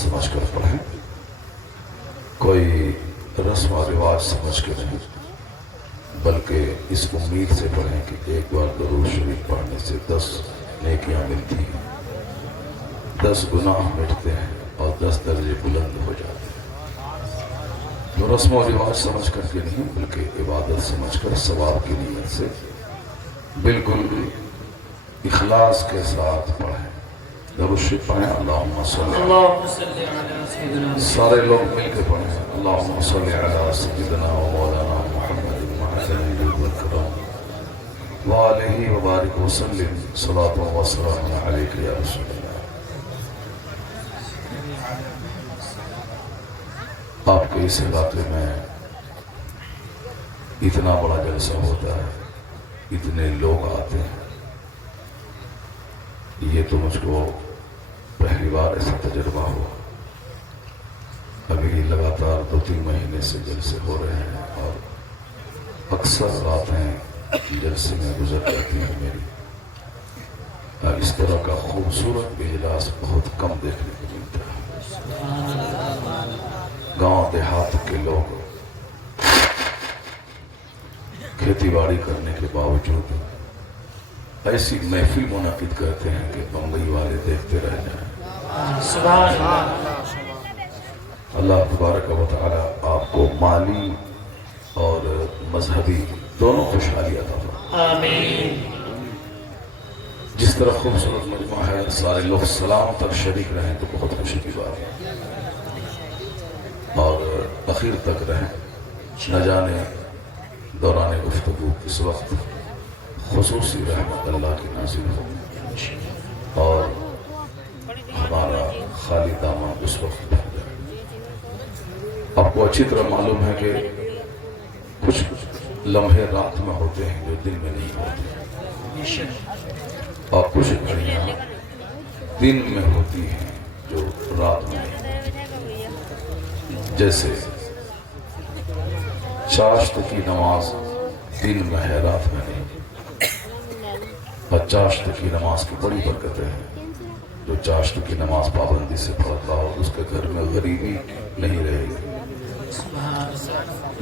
سمجھ کر پڑھیں، کوئی رسم و رواج سمجھ کے نہیں، بلکہ اس امید سے پڑھیں کہ ایک بار درود شریف پڑھنے سے 10 نیکیاں ملتی ہیں، 10 گناہ مٹتے ہیں اور 10 درجے بلند ہو جاتے ہیں۔ تو رسم و رواج سمجھ کر کے نہیں بلکہ عبادت سمجھ کر ثواب کی نیت سے بالکل اخلاص کے ساتھ پڑھیں۔ درود شریف پڑھیں، اللہم صلی سارے لوگ مل کے پڑھیں، اللہم صلی علی سیدنا و مولانا محمد المعظم والکرام وآلہ وبارک وسلم صلاۃ و سلام علیک یا رسول اللہ۔ آپ کے اس علاقے میں اتنا بڑا جلسہ ہوتا ہے، اتنے لوگ آتے ہیں، یہ تو مجھ کو پہلی بار ایسا تجربہ ہوا۔ ابھی لگاتار 2-3 مہینے سے جلسے ہو رہے ہیں اور اکثر راتیں جلسے میں گزر جاتی ہیں میری۔ اس طرح کا خوبصورت اجلاس بہت کم دیکھنے کو ملتا ہے۔ گاؤں دیہات کے لوگ کھیتی باڑی کرنے کے باوجود ایسی محفل منعقد کرتے ہیں کہ بمبئی والے دیکھتے رہ جائیں۔ سبحان اللہ۔ اللہ تبارک و تعالی آپ کو مالی اور مذہبی دونوں خوشحالی عطا فرمائے۔ آمین۔ جس طرح خوبصورت مجمع ہے، سارے لوگ سلام تک شریک رہیں تو بہت خوشی کی بات ہے، اور اخیر تک رہیں۔ نہ جانے دوران گفتگو اس وقت خصوصی رحمت اللہ کی نازل ہو اور ہمارا خالی دامن اس وقت بھر جائے۔ آپ کو اچھی طرح معلوم ہے کہ کچھ لمحے رات میں ہوتے ہیں جو دن میں نہیں ہوتے، اور کچھ گھڑیاں دن میں ہوتی ہیں جو رات میں نہیں ہوتی۔ جیسے چاشت کی نماز دن میں ہے، رات میں نہیں۔ اور چاشت کی نماز کی بڑی برکتیں ہیں۔ جو چاشت کی نماز پابندی سے پڑھتا ہو اس کے گھر میں غریبی نہیں رہے گی۔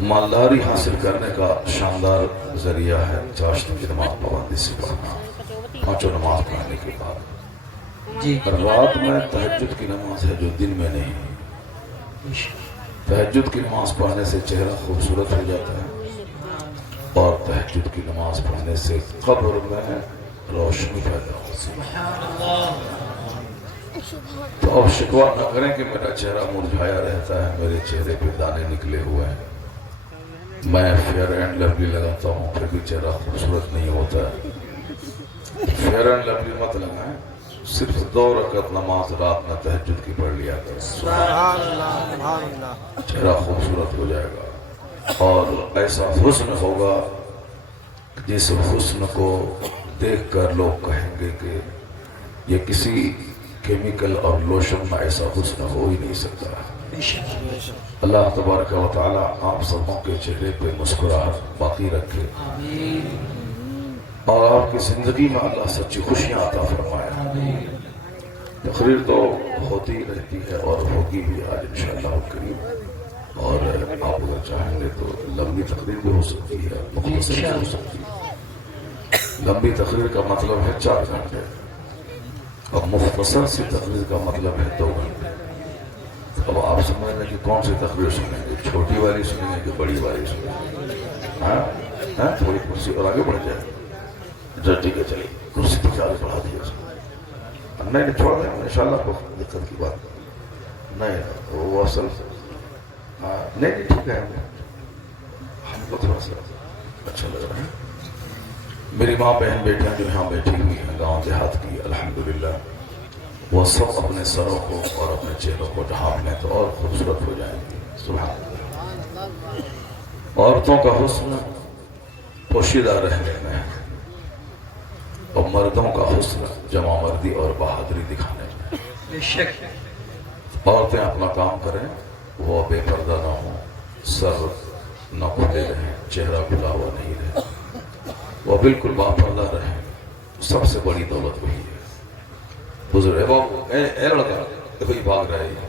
مالداری حاصل کرنے کا شاندار ذریعہ ہے چاشت کی نماز پابندی سے پڑھنا، 5 نماز پڑھنے کے بعد۔ رات میں تہجد کی نماز ہے جو دن میں نہیں۔ تہجد کی نماز پڑھنے سے چہرہ خوبصورت ہو جاتا ہے، اور تہجد کی نماز پڑھنے سے قبر میں روشنی پیدا ہوتی ہے۔ تو اب شکوہ نہ کریں کہ میرا چہرہ مرجھایا رہتا ہے، میرے چہرے پہ دانے نکلے ہوئے ہیں، میں فیئر اینڈ لولی لگاتا ہوں پھر بھی چہرہ خوبصورت نہیں ہوتا ہے۔ فیئر اینڈ لولی مت لگائیں، صرف 2 رکعت نماز رات میں تہجد کی پڑھ لیا کریں، چہرہ خوبصورت ہو جائے گا، اور ایسا حسن ہوگا جس حسن کو دیکھ کر لوگ کہیں گے کہ یہ کسی کیمیکل اور لوشن میں ایسا حسن ہو ہی نہیں سکتا۔ اللہ تبارک و تعالی آپ سبوں کے چہرے پہ مسکراہٹ باقی رکھے، اور آپ کی زندگی میں اللہ سچی خوشیاں عطا فرمائے۔ تقریر تو ہوتی ہی رہتی ہے اور ہوگی بھی آج انشاءاللہ کریم، اور آپ اگر چاہیں گے تو لمبی تقریر بھی ہو سکتی ہے، مختصر بھی ہو سکتی ہے۔ لمبی تقریر کا مطلب ہے 4 گھنٹے، اور مختصر سی تقریر کا مطلب ہے 2 گھنٹے۔ اب آپ سمجھ لیں کہ کون سی تقریر سنیں گے، چھوٹی والی سنیں گے کہ بڑی والی سنیں گے؟ ہاں تھوڑی کرسی اور آگے بڑھ جائے، ٹھیک ہے چلیے کرسی تو زیادہ بڑھا دیا اس کو، نہیں چھوڑ دیں انشاءاللہ، کوئی دقت کی بات نہیں، وہ اصل نہیں ٹھیک ہے، ہم کو تھوڑا سا اچھا لگ رہا ہے۔ میری ماں بہن بیٹیاں جو یہاں بیٹھی ہوئی ہیں گاؤں دیہات کی، الحمدللہ وہ سب اپنے سروں کو اور اپنے چہروں کو ڈھانپ لیں تو اور خوبصورت ہو جائیں گی۔ سبحان اللہ۔ عورتوں کا حسن پوشیدہ رہنے میں ہے، اور مردوں کا حسن جمع مردی اور بہادری دکھانے میں۔ عورتیں اپنا کام کریں، وہ بے پردہ نہ ہوں، سر نہ کھلے رہیں، چہرہ کھلا ہوا نہیں رہے، وہ بالکل باپردہ رہیں، سب سے بڑی دولت وہی ہے۔ بزرگ اے لڑکا دیکھو یہ بھاگ رہا ہے،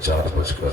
4:10।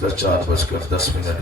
4:10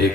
1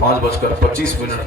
5:25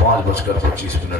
5:25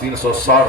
360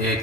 1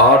8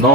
9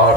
8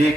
1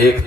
1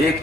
1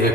1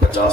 50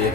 1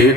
1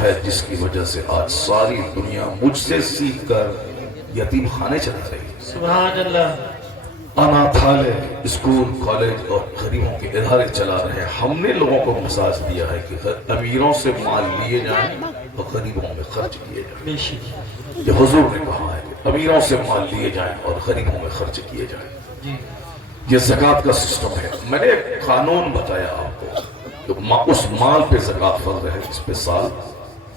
ہے جس کی وجہ سے آج ساری دنیا مجھ سے سیکھ کر یتیم خانے چلا رہی ہے. سبحان اللہ. اناتھالے اسکول کالج اور غریبوں کے ادارے چلا رہے ہیں. ہم نے لوگوں کو مساج دیا ہے کہ امیروں سے مال لیے جائیں اور غریبوں میں خرچ کیے جائیں. بے شک. یہ حضور نے کہا ہے کہ امیروں سے مال لیے جائیں اور غریبوں میں خرچ کیے جائیں. جی. یہ زکوٰۃ کا سسٹم ہے. میں نے ایک قانون بتایا آپ کو کہ اس مال پہ زکوٰۃ فرض ہے جس پہ سال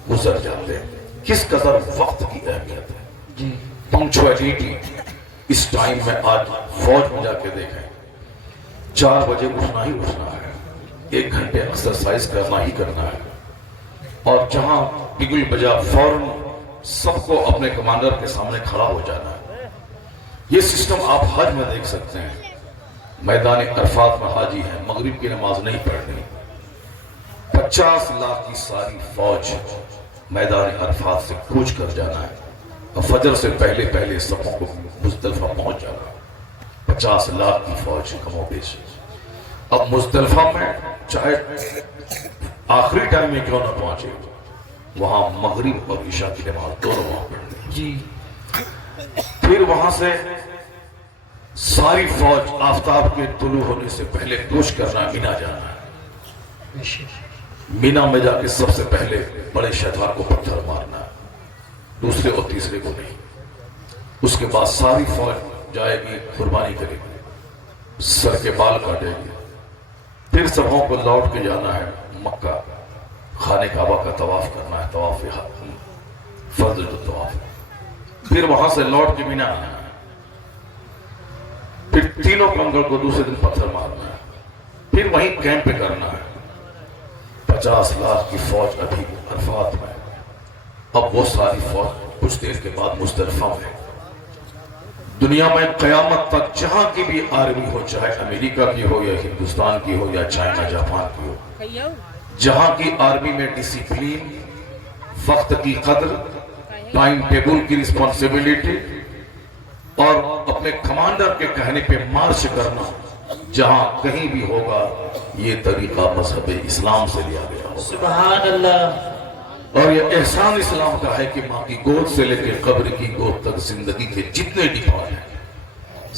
گزر جاتے ہیں. کس قدر وقت کی اہمیت ہے. جی. پنکچوئلٹی. اس ٹائم میں آج فوج میں جا کے دیکھیں 4 بجے اٹھنا ہی اٹھنا ہے, 1 گھنٹے ایکسرسائز کرنا ہی کرنا ہے, اور جہاں بگل بجا فوراً سب کو اپنے کمانڈر کے سامنے کھڑا ہو جانا ہے. یہ سسٹم آپ حج میں دیکھ سکتے ہیں. میدان عرفات میں حاجی ہیں, مغرب کی نماز نہیں پڑھنی, 50 لاکھ کی ساری فوج میدان عرفات سے کوچ کر جانا ہے, اور فجر سے پہلے سبوں کو مزدلفہ پہنچ جانا. 50 لاکھ کی فوج کم و بیش. اب مزدلفہ میں چاہے آخری ٹائم میں کیوں نہ پہنچے, وہاں مغرب اور عشاء کی نماز دونوں وہاں پڑھنی. جی. پھر وہاں سے ساری فوج آفتاب کے طلوع ہونے سے پہلے کوچ کرنا, مینا جانا ہے. بے شک. مینا میں جا کے سب سے پہلے بڑے شہداء کو پتھر مارنا ہے, دوسرے اور تیسرے کو نہیں. اس کے بعد ساری فوج جائے گی, قربانی کرے گی, سر کے بال کاٹے گی. پھر سبوں کو لوٹ کے جانا ہے مکہ, خانہ کعبہ کا طواف کرنا ہے, طواف فرض طواف. پھر وہاں سے لوٹ کے مینا آنا ہے. پھر تینوں کنگڑ کو دوسرے دن پتھر مارنا ہے. پھر وہیں کیمپ پہ کرنا ہے. 50 لاکھ کی فوج ابھی عرفات میں. اب وہ ساری فوج کچھ دیر کے بعد مزدلفہ میں. دنیا میں قیامت تک جہاں کی بھی آرمی ہو, چاہے امریکہ کی ہو یا ہندوستان کی ہو یا چائنا جاپان کی ہو, جہاں کی آرمی میں ڈسپلین, وقت کی قدر, ٹائم ٹیبل کی رسپانسبلٹی اور اپنے کمانڈر کے کہنے پہ مارچ کرنا جہاں کہیں بھی ہوگا, یہ طریقہ مذہب اسلام سے لیا گیا ہوگا. سبحان اللہ. اور یہ احسان اسلام کا ہے کہ ماں کی گود سے لے کے قبر کی گود تک زندگی کے جتنے ڈپارٹ ہیں,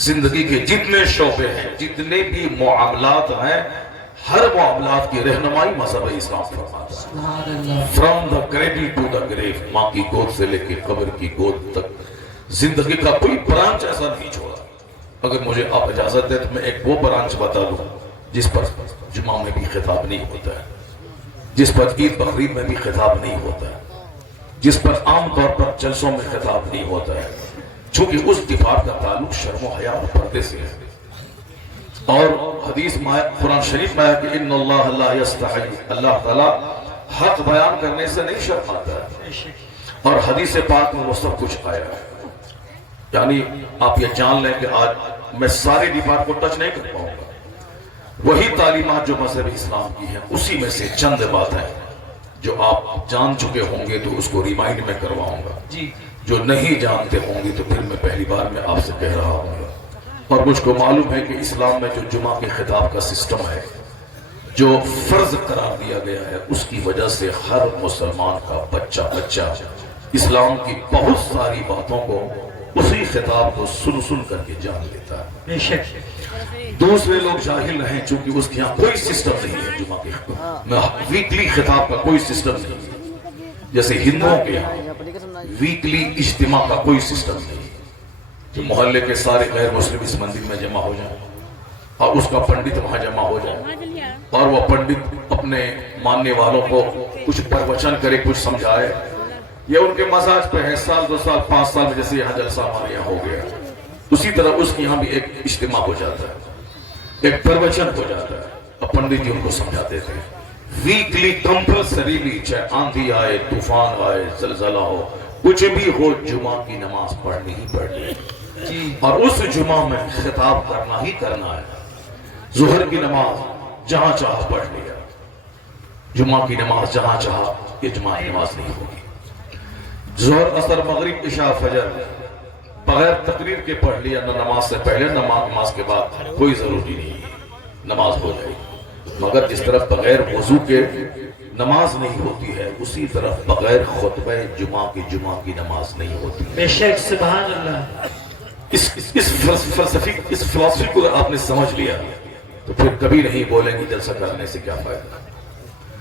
زندگی کے جتنے شعبے ہیں, جتنے بھی معاملات ہیں, ہر معاملات کی رہنمائی مذہب اسلام فرماتا ہے. سبحان اللہ. From the cradle to the grave, ماں کی گود سے لے کے قبر کی گود تک زندگی کا کوئی برانچ ایسا نہیں چھوڑا. اگر مجھے آپ اجازت دیں تو میں ایک وہ برانچ بتا دوں جس پر جمعہ میں بھی خطاب نہیں ہوتا ہے, جس پر عید بقرعید میں بھی خطاب نہیں ہوتا ہے, جس پر عام طور پر جلسوں میں خطاب نہیں ہوتا ہے, چونکہ اس دفاع کا تعلق شرم و حیا اور پردے سے ہے. اور حدیث قرآن شریف میں ہے کہ ان اللہ لا یستحی, اللہ تعالیٰ حق بیان کرنے سے نہیں شرماتا ہے. اور حدیث پاک میں وہ سب کچھ آیا ہے. یعنی آپ یہ جان لیں کہ آج میں سارے ڈپارٹ کو ٹچ نہیں کر پاؤں گا. وہی تعلیمات جو مذہب اسلام کی ہیں, اسی میں سے چند باتیں جو آپ جان چکے ہوں گے تو اس کو ریمائنڈ میں کرواؤں گا. جی. جو نہیں جانتے ہوں گے تو پھر میں پہلی بار میں آپ سے کہہ رہا ہوں گا. اور مجھ کو معلوم ہے کہ اسلام میں جو جمعہ کے خطاب کا سسٹم ہے, جو فرض قرار دیا گیا ہے, اس کی وجہ سے ہر مسلمان کا بچہ اسلام کی بہت ساری باتوں کو, اسی خطاب کو سن کر کے جان لیتا ہے. بے شک. دوسرے لوگ جاہل رہیں چونکہ اس کے یہاں کوئی سسٹم نہیں ہے. جمعہ کے ویکلی خطاب کا کوئی سسٹم نہیں ہے. جیسے ہندوؤں کے یہاں ویکلی اجتماع کا کوئی سسٹم نہیں ہے کہ محلے کے سارے غیر مسلم اس مندر میں جمع ہو جائیں اور اس کا پنڈت وہاں جمع ہو جائے اور وہ پنڈت اپنے ماننے والوں کو کچھ پروچن کرے, کچھ سمجھائے. یہ ان کے مزاج پہ ہے. سال 2 سال 5 سال میں جیسے یہاں جلسہ ہمارے یہاں ہو گیا, اسی طرح اس کے یہاں بھی ایک اجتماع ہو جاتا ہے, ایک پروچن ہو جاتا ہے, اور پنڈت جی ان کو سمجھاتے تھے. ویکلی کمپلسریلی, چاہے آندھی آئے, طوفان آئے, زلزلہ ہو, کچھ بھی ہو, جمعہ کی نماز پڑھنی ہی پڑھنی ہے. اور اس جمعہ میں خطاب کرنا ہی کرنا ہے. ظہر کی نماز جہاں چاہا پڑھ لیا, جمعہ کی نماز جہاں چاہا, یہ جمعہ کی نماز نہیں ہوگی. ظہر اثر مغرب عشاء فجر بغیر تقریر کے پڑھ لیا, نہ نماز سے پہلے نہ نماز کے بعد, کوئی ضروری نہیں, نماز ہو جائے گی. مگر اس طرف بغیر وضو کے نماز نہیں ہوتی ہے، اسی طرح بغیر خطبہ جمعہ کی نماز نہیں ہوتی ہے۔ بے شک سبحان اللہ۔ اس فلسفی کو اگر آپ نے سمجھ لیا تو پھر کبھی نہیں بولیں گے جلسہ کرنے سے کیا فائدہ،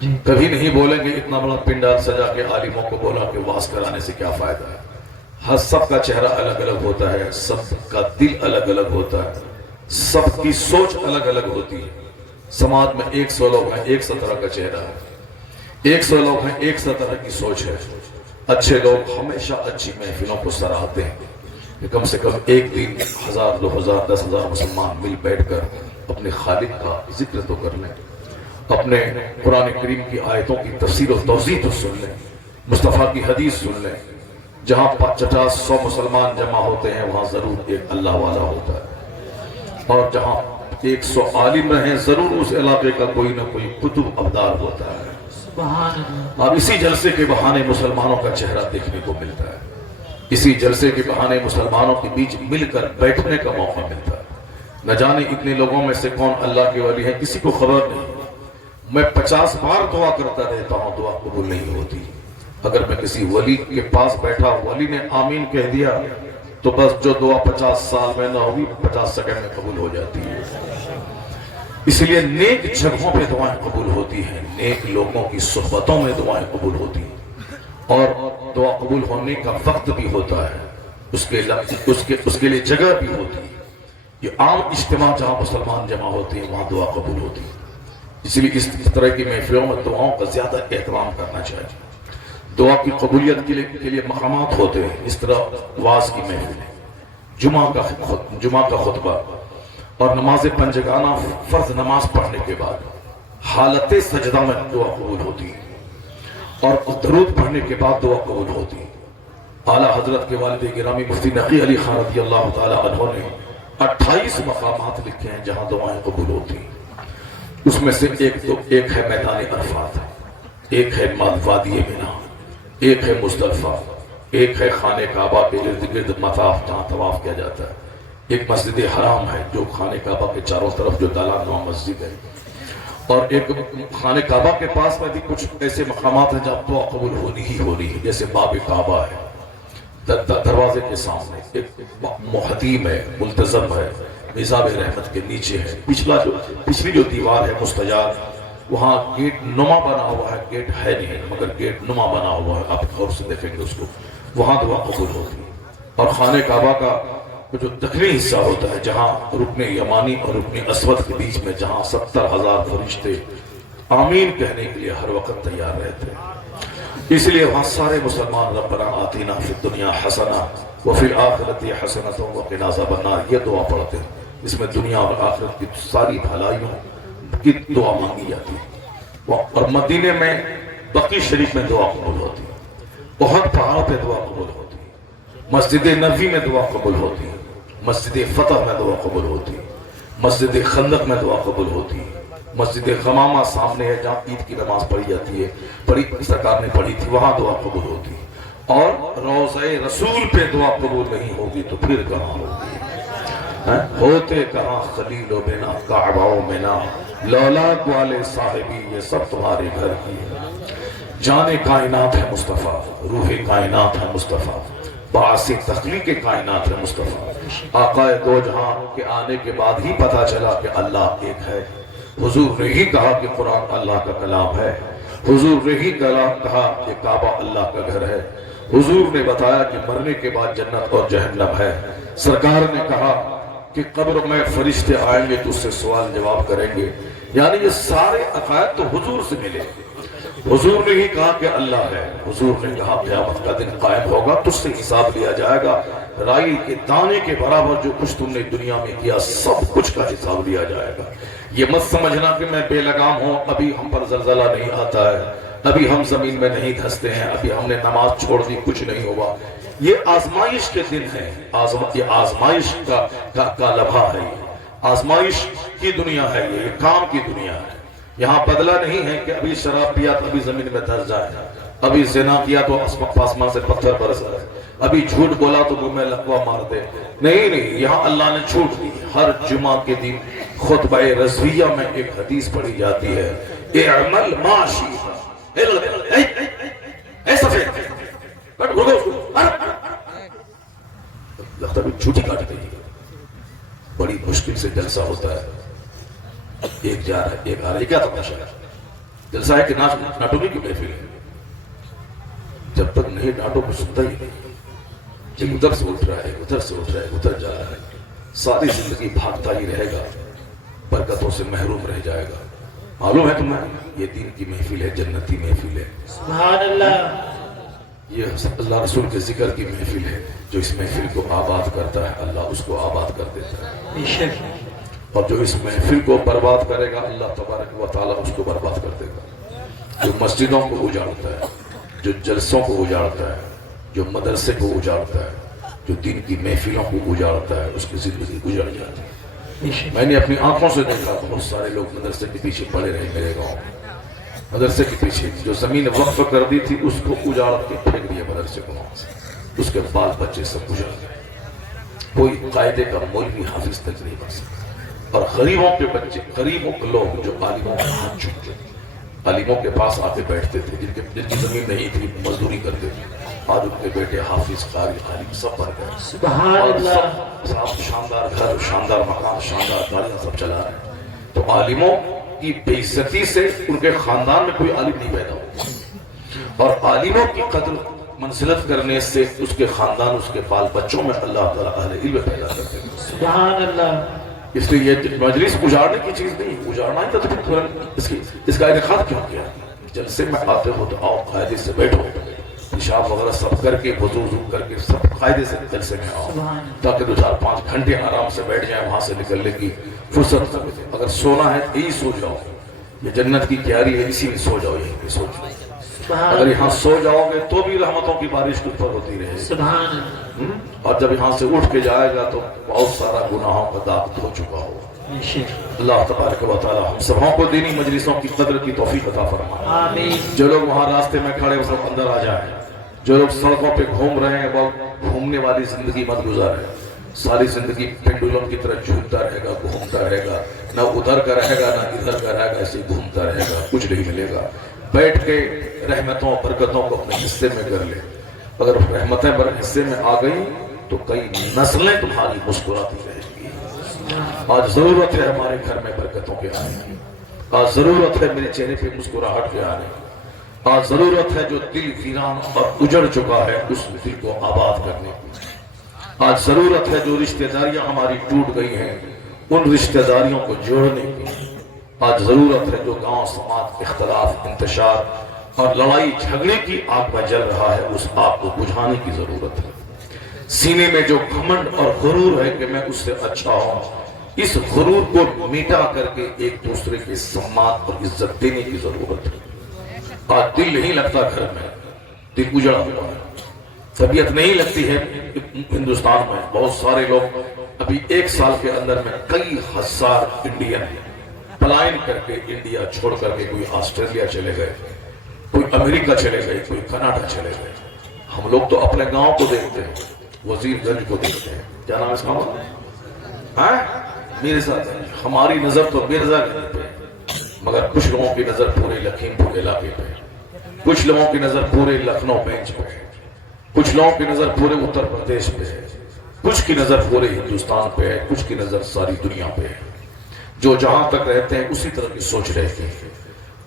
جی کبھی نہیں بولیں گے اتنا بڑا پنڈال سجا کے عالموں کو بولا کہ واز کرانے سے کیا فائدہ ہے۔ ہر سب کا چہرہ الگ الگ ہوتا ہے، سب کا دل الگ الگ ہوتا ہے، سب کی سوچ الگ الگ ہوتی ہے۔ سماج میں 100 لوگ ہیں، 100 طرح کا چہرہ ہے، 100 لوگ ہیں، 100 طرح کی سوچ ہے۔ اچھے لوگ ہمیشہ اچھی محفلوں کو سراہتے ہیں کہ کم سے کم ایک دن 1000 2000 10,000 مسلمان مل بیٹھ کر اپنے خالق کا ذکر تو کر لیں، اپنے قرآن کریم کی آیتوں کی تفسیر و توضیح تو سن لیں، مصطفیٰ کی حدیث سن لیں۔ جہاں 50 100 مسلمان جمع ہوتے ہیں وہاں ضرور ایک اللہ والا ہوتا ہے، اور جہاں 100 عالم رہیں ضرور اس علاقے کا کوئی نہ کوئی قطب ابدال ہوتا ہے۔ سبحان اللہ۔ اب اسی جلسے کے بہانے مسلمانوں کا چہرہ دیکھنے کو ملتا ہے، اسی جلسے کے بہانے مسلمانوں کے بیچ مل کر بیٹھنے کا موقع ملتا ہے۔ نہ جانے اتنے لوگوں میں سے کون اللہ کے ولی ہیں، کسی کو خبر نہیں۔ میں 50 بار دعا کرتا رہتا ہوں، دعا قبول نہیں ہوتی۔ اگر میں کسی ولی کے پاس بیٹھا، ولی نے آمین کہہ دیا تو بس جو دعا 50 سال میں نہ ہوگی 50 سیکنڈ میں قبول ہو جاتی ہے۔ اس لیے نیک جگہوں پہ دعائیں قبول ہوتی ہیں، نیک لوگوں کی صحبتوں میں دعائیں قبول ہوتی ہیں، اور دعا قبول ہونے کا وقت بھی ہوتا ہے، اس کے لیے جگہ بھی ہوتی ہے۔ یہ عام اجتماع جہاں مسلمان جمع ہوتے ہیں وہاں دعا قبول ہوتی ہے۔ اس لیے اس طرح کی محفلوں میں دعاؤں کا زیادہ اہتمام کرنا چاہیے۔ دعا کی قبولیت کے لیے مقامات ہوتے ہیں، اس طرح واز کی محفل، جمعہ کا خطبہ اور نماز پنجگانہ فرض نماز پڑھنے کے بعد حالت سجدہ میں دعا قبول ہوتی ہے، اور درود پڑھنے کے بعد دعا قبول ہوتی ہے۔ اعلیٰ حضرت کے والد گرامی مفتی نقی علی خان رضی اللہ تعالی عنہ نے 28 مقامات لکھے ہیں جہاں دعائیں قبول ہوتی ہیں۔ اس میں سے ایک ہے میدان عرفات، ایک ہے وادی مینا، ایک ہے مزدلفہ، ایک ہے خانہ کعبہ کے ارد گرد مطاف جہاں طواف کیا جاتا ہے، ایک مسجد حرام ہے جو خانہ کعبہ کے چاروں طرف جو دالان نما مسجد ہے، اور ایک خانہ کعبہ کے پاس میں بھی کچھ ایسے مقامات ہیں جہاں دعا قبول ہونی ہی ہونی ہے، جیسے باب کعبہ ہے، دروازے کے سامنے ایک محتیم ہے، ملتزم ہے، میزاب رحمت کے نیچے ہے، پچھلی جو دیوار ہے مستجاب، وہاں گیٹ نما بنا ہوا ہے، گیٹ ہے نہیں مگر گیٹ نما بنا ہوا ہے، آپ غور سے دیکھیں گے اس کو، وہاں دعا قبول ہوتی ہے۔ اور خانہ کعبہ کا جو دکنی حصہ ہوتا ہے جہاں رکن یمانی اور رکن اسود کے بیچ میں، جہاں 70,000 فرشتے آمین کہنے کے لیے ہر وقت تیار رہتے ہیں، اس لیے وہاں سارے مسلمان ربنا آتینا فی الدنیا حسنہ وفی الآخرۃ حسنۃ وقنا عذاب النار یہ دعا پڑھتے ہیں۔ اس میں دنیا اور آخرت کی ساری بھلائیوں کی دعا مانگی جاتی ہے، اور مدینے میں بقی شریف میں دعا قبول ہوتی ہے، احد پہاڑ پہ دعا قبول ہوتی ہے، مسجد نبوی میں دعا قبول ہوتی ہے، مسجد فتح میں دعا قبول ہوتی ہے، مسجد خندق میں دعا قبول ہوتی ہے، مسجد غمامہ سامنے ہے جہاں عید کی نماز پڑھی جاتی ہے، سرکار نے پڑھی تھی، وہاں دعا قبول ہوتی ہے۔ اور روضہ رسول پہ دعا قبول نہیں ہوگی تو پھر کہاں ہوگی؟ ہوتے کہاں خلیل و بنا کعبہ و منا، لولاک والے صاحبی یہ سب تمہارے گھر کی ہے۔ جان کائنات ہے مصطفیٰ، روح کائنات ہے مصطفیٰ، باعث تخلیق کائنات ہے مصطفیٰ۔ آقا دو جہاں کے آنے کے بعد ہی پتا چلا کہ اللہ ایک ہے۔ حضور نے ہی کہا کہ قرآن اللہ کا کلام ہے، حضور نے ہی کہا کہ کعبہ اللہ کا گھر ہے، حضور نے بتایا کہ مرنے کے بعد جنت اور جہنم ہے، سرکار نے کہا کہ قبر میں فرشتے آئیں گے تو اس سے سوال جواب کریں گے، یعنی یہ سارے عقائد تو حضور سے ملے۔ حضور نے ہی کہا کہ اللہ ہے، حضور نے کہا قیامت کا دن قائم ہوگا تو اس سے حساب لیا جائے گا، رائی کے دانے کے برابر جو کچھ تم نے دنیا میں کیا سب کچھ کا حساب لیا جائے گا۔ یہ مت سمجھنا کہ میں بے لگام ہوں، ابھی ہم پر زلزلہ نہیں آتا ہے، ابھی ہم زمین میں نہیں دھستے ہیں، ابھی ہم نے نماز چھوڑ دی کچھ نہیں ہوا۔ یہ آزمائش کے دن ہے، یہ آزمائش کا لمحہ ہے، یہ آزمائش کی دنیا ہے، یہ کام کی دنیا ہے۔ یہاں بدلہ نہیں ہے کہ ابھی شراب پیا تو ابھی زمین میں دھس جائے، ابھی زنا کیا تو آسمان سے پتھر برس رہے، ابھی جھوٹ بولا تو منہ میں لقوہ مار دے۔ نہیں، یہاں اللہ نے چھوٹ دی۔ ہر جمعہ کے دن خطبہ رضویہ میں ایک حدیث پڑھی جاتی ہے، اعمل ما شئت اے لڑکے، اے سفید، کٹ بھگو اس کو، لگتا ہے چھوٹی کاٹ گئی. بڑی مشکل سے جلسہ ہوتا ہے، ایک جا رہا ہے ایک آ رہا ہے. کیا تماشا ہے؟ جلسہ ہے کہ ناٹوکی کی محفل ہے. جب تک نہیں ڈانٹو کو سنتا ہی نہیں. ایک ادھر سے اٹھ رہا ہے، ادھر سے اٹھ رہا ہے، ادھر جا رہا ہے، ساری زندگی بھاگتا ہی رہے گا، برکتوں سے محروم رہ جائے گا. معلوم ہے تمہیں یہ دین کی محفل ہے، جنتی محفل ہے. سبحان اللہ. یہ اللہ رسول کے ذکر کی محفل ہے. جو اس محفل کو آباد کرتا ہے اللہ اس کو آباد کر دیتا ہے، بے شک. اور جو اس محفل کو برباد کرے گا اللہ تبارک و تعالیٰ اس کو برباد کر دے گا. جو مسجدوں کو اجاڑتا ہے، جو جلسوں کو اجاڑتا ہے، جو مدرسے کو اجاڑتا ہے، جو دین کی محفلوں کو اجاڑتا ہے، اس کی زندگی اجڑ جاتی ہے. بے شک. میں نے اپنی آنکھوں سے دیکھا بہت سارے لوگ مدرسے کے پیچھے پڑے رہے میرے گاؤں میں. مدرسے کے پیچھے جو زمین وقف کر دی تھی اس کو اجاڑ کے پھینک دیا مدرسے کو وہاں سے. اس کے بال بچے سب اجڑ گئے. کوئی قاعدے کا مولوی حافظ تک نہیں بن سکتا. اور غریبوں کے بچے، غریبوں کے لوگ جو عالموں کے ہاتھ چومتے تھے، عالموں کے پاس آ کے بیٹھتے تھے، جن کی زمین نہیں تھی مزدوری کرتے تھے، آج ان کے بیٹے حافظ، قاری، عالم سب بن گئے. سبحان اور اللہ. سب شاندار گھر، شاندار مکان، شاندار گاڑیاں سب چلا رہے ہیں. تو عالموں کی بے عزتی سے ان کے خاندان میں کوئی عالم نہیں پیدا ہو، اور عالموں کی قدر منزلت کرنے سے اس کے خاندان، اس کے بال بچوں میں اللہ تعالیٰ اہل علم پیدا کرتے ہیں. سبحان اللہ. اس لیے یہ مجلس اجاڑنے کی چیز نہیں، اجاڑنا ہی تو پھر اس کا انعقاد کیوں کیا؟ جلسے میں آتے ہو تو آؤ، قاعدے سے بیٹھو، پیشاب وغیرہ سب کر کے، وضو کر کے سب قاعدے سے جلسے میں آؤ، تاکہ 2-4-5 گھنٹے آرام سے بیٹھ جائیں. وہاں سے نکلنے کی فرصت نہ ملے. اگر سونا ہے یہی سو جاؤ، یہ جنت کی تیاری ہے، اسی میں سو جاؤ، یہیں پہ سو جاؤ. اگر یہاں سو جاؤ گے تو بھی رحمتوں کی بارش کے اوپر ہوتی رہے گی. سبحان اللہ. اور جب یہاں سے اٹھ کے جائے گا تو بہت سارا گناہوں کا داغ دھو چکا ہوگا. بے شک. اللہ تبارک و تعالی ہم سبوں کو دینی مجلسوں کی قدر کی توفیق عطا فرمائے. آمین. جو لوگ وہاں راستے میں کھڑے وہ سب اندر آ جائیں. جو لوگ سڑکوں پہ گھوم رہے ہیں وہ گھومنے والی زندگی مت گزارے. ساری زندگی پینڈولم کی طرح جھومتا رہے گا، گھومتا رہے گا، نہ ادھر کا رہے گا نہ ادھر کا رہے گا، ایسے ہی گھومتا رہے گا، کچھ نہیں ملے گا. بیٹھ کے رحمتوں برکتوں کو اپنے حصے میں کر لے. اگر رحمتیں حصے میں آ گئی تو کئی نسلیں تمہاری مسکراتی رہیں گی. آج ضرورت ہے ہمارے گھر میں برکتوں کے آنے کی. آج ضرورت ہے میرے چہرے پہ مسکراہٹ کے آنے کی. آج ضرورت ہے جو دل ویران اور اجڑ چکا ہے اس دل کو آباد کرنے کی. آج ضرورت ہے جو رشتہ داریاں ہماری ٹوٹ گئی ہیں ان رشتہ داریوں کو جوڑنے کی. آج ضرورت ہے جو گاؤں سماج اختلاف، انتشار اور لڑائی جھگڑے کی آگ میں جل رہا ہے اس آگ کو بجھانے کی ضرورت ہے. سینے میں جو گھمنڈ اور غرور ہے کہ میں اس سے اچھا ہوں، اس غرور کو میٹا کر کے ایک دوسرے کے سمان اور عزت دینے کی ضرورت ہے. آج دل نہیں لگتا گھر میں، دل اجڑا ہوا ہے. طبیعت نہیں لگتی ہے. ہندوستان میں بہت سارے لوگ ابھی 1 سال کے اندر میں کئی ہزار انڈین پلائن کر کے انڈیا چھوڑ کر کے کوئی آسٹریلیا چلے گئے، کوئی امریکہ چلے گئے، کوئی کینیڈا چلے گئے. ہم لوگ تو اپنے گاؤں کو دیکھتے ہیں، وزیر گنج کو دیکھتے ہیں. کیا نام ہے اس کا؟ مرزا گنج. ہماری نظر تو مرزا گنج پہ، مگر کچھ لوگوں کی نظر پورے لکھیم پور علاقے پہ، کچھ لوگوں کی نظر پورے لکھنؤ بینچ پہ، کچھ لوگوں کی نظر پورے اتر پردیش پہ ہے، کچھ کی نظر پورے ہندوستان پہ ہے، کچھ کی نظر ساری دنیا پہ ہے. جو جہاں تک رہتے ہیں اسی طرح کی سوچ رہتی ہے.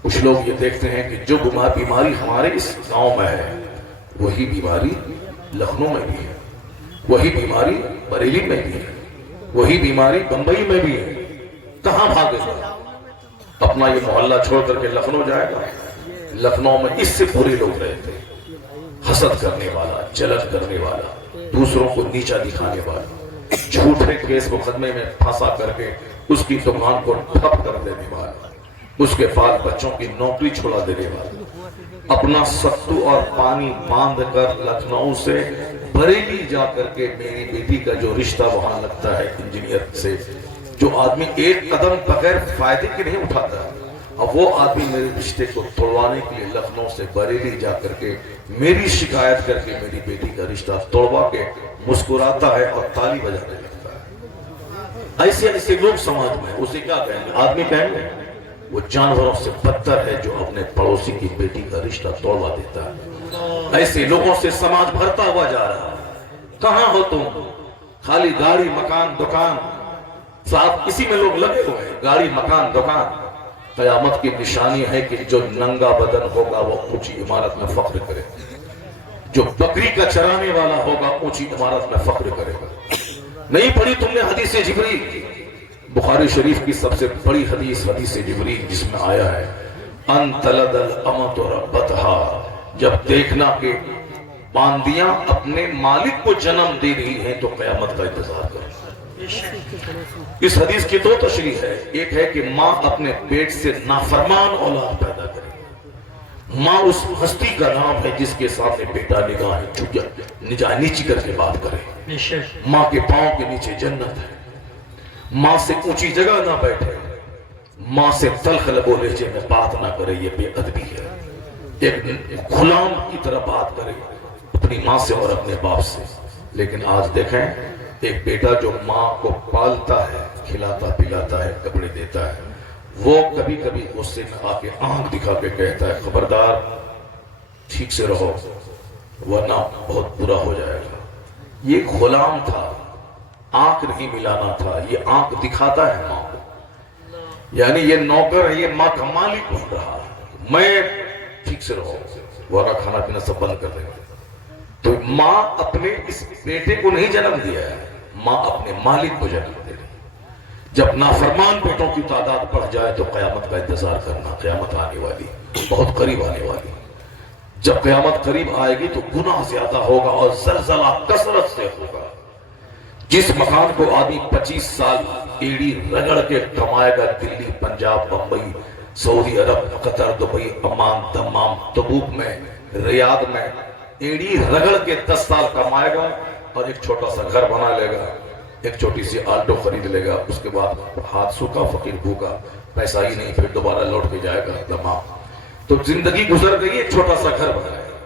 کچھ لوگ یہ دیکھتے ہیں کہ جو بیماری ہمارے اس گاؤں میں ہے وہی بیماری لکھنؤ میں بھی ہے، وہی بیماری بریلی میں بھی ہے، وہی بیماری بمبئی میں بھی ہے. کہاں بھاگے گا؟ اپنا یہ محلہ چھوڑ کر کے لکھنؤ جائے گا. لکھنؤ میں اس سے برے لوگ رہتے ہیں، حسد کرنے والا، جلن کرنے والا، دوسروں کو نیچا دکھانے والا، جھوٹے کیس مقدمے میں پھنسا کر کے اس کی دکان کو ٹھپ کر دینے والا، اس کے بال بچوں کی نوکری چھوڑا دینے والا. اپنا ستو اور پانی باندھ کر لکھنؤ سے بریلی جا کر کے میری بیٹی کا جو رشتہ وہاں لگتا ہے انجینئر سے، جو آدمی ایک قدم بغیر فائدے کے نہیں اٹھاتا، اب وہ آدمی میرے رشتے کو توڑوانے کے لیے لکھنؤ سے بریلی جا کر کے میری شکایت کر کے میری بیٹی کا رشتہ توڑوا کے مسکراتا ہے اور تالی بجانے لگتا ہے. ایسے ایسے لوگ سماج میں اسے کیا کہیں گے؟ آدمی کہیں گے وہ جانوروں سے بدتر ہے جو اپنے پڑوسی کی بیٹی کا رشتہ توڑوا دیتا ہے۔ ایسے لوگوں سے سماج بھرتا ہوا جا رہا ہے۔ کہاں ہو تم؟ خالی گاڑی مکان دکان، صاحب اسی میں لوگ لگے ہوئے ہیں، گاڑی مکان دکان۔ قیامت کی نشانی ہے کہ جو ننگا بدن ہوگا وہ اونچی عمارت میں فخر کرے، جو بکری کا چرانے والا ہوگا اونچی عمارت میں فخر کرے گا۔ نہیں پڑھی تم نے حدیث جبریل؟ بخاری شریف کی سب سے بڑی حدیث حدیث جبریل، جس میں آیا ہے ان تلد الامۃ ربتہا، جب دیکھنا کہ باندیاں اپنے مالک کو جنم دے رہی ہیں تو قیامت کا انتظار کرو۔ اس حدیث کی دو تشریح ہے، ایک ہے کہ ماں اپنے پیٹ سے نافرمان اولاد پیدا کرے، ماں اس ہستی کا نام ہے جس کے سامنے بیٹا نگاہ نیچی کر کے بات کرے، ماں کے پاؤں کے نیچے جنت ہے، ماں سے اونچی جگہ نہ بیٹھے، ماں سے تلخ لب و لہجے میں بات نہ کرے، یہ بے ادبی ہے، ایک غلام کی طرح بات کرے اپنی ماں سے اور اپنے باپ سے۔ لیکن آج دیکھیں ایک بیٹا جو ماں کو پالتا ہے، کھلاتا پلاتا ہے، کپڑے دیتا ہے، وہ کبھی کبھی غصے میں آ کے آنکھ دکھا کے کہتا ہے خبردار ٹھیک سے رہو ورنہ بہت برا ہو جائے گا۔ یہ غلام تھا، آنکھ نہیں ملانا تھا، یہ آنکھ دکھاتا ہے ماں کو، یعنی یہ نوکر ہے، یہ ماں کا مالک بن رہا ہے، میں ٹھیک سے رہو ورنہ کھانا پینا سب بند کر دیں گے۔ تو ماں اپنے اس بیٹے کو نہیں جنم دیا ہے، ماں اپنے مالک کو جنم دے رہی۔ جب نافرمان بیٹوں کی تعداد بڑھ جائے تو قیامت کا انتظار کرنا، قیامت آنے والی، بہت قریب آنے والی۔ جب قیامت قریب آئے گی تو گناہ زیادہ ہوگا اور زلزلہ کثرت سے ہوگا۔ جس مکان کو آدمی 25 سال ایڑی رگڑ کے کمائے گا، دلی، پنجاب، بمبئی، سعودی عرب، قطر، دبئی، عمان، دمام، تبوک میں، ریاض میں ایڑی رگڑ کے 10 سال کمائے گا اور ایک چھوٹا سا گھر بنا لے گا، ایک چھوٹی سی آلٹو خرید لے گا، اس کے بعد ہاتھ سوکھا فقیر بھوکا، پیسہ ہی نہیں، پھر دوبارہ لوٹ کے جائے گا دمام۔ تو زندگی گزر گئی، ایک چھوٹا سا گھر بنائے گا،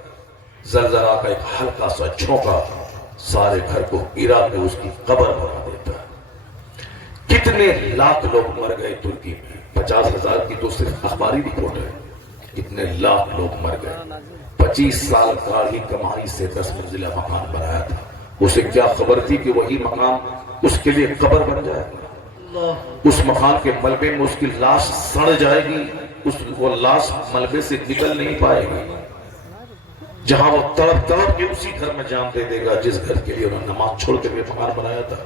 زلزلہ کا ایک ہلکا سا جھونکا سارے گھر کو گرا کے اس کی قبر بنا دیتا ہے۔ کتنے لاکھ لوگ مر گئے ترکی میں، 50,000 کی تو صرف اخباری رپورٹ ہے، کتنے لاکھ لوگ مر گئے۔ 25 سال کا ہی کمائی سے 10 منزلہ مکان بنایا تھا، اسے کیا خبر تھی کہ وہی مکان اس کے لیے قبر بن جائے گا، اس مکان کے ملبے میں اس کی لاش سڑ جائے گی، وہ لاش ملبے سے نکل نہیں پائے گی، جہاں وہ تڑپ تڑپ کے اسی گھر میں جان دے دے گا جس گھر کے لیے انہوں نے نماز چھوڑ کے مکان بنایا تھا،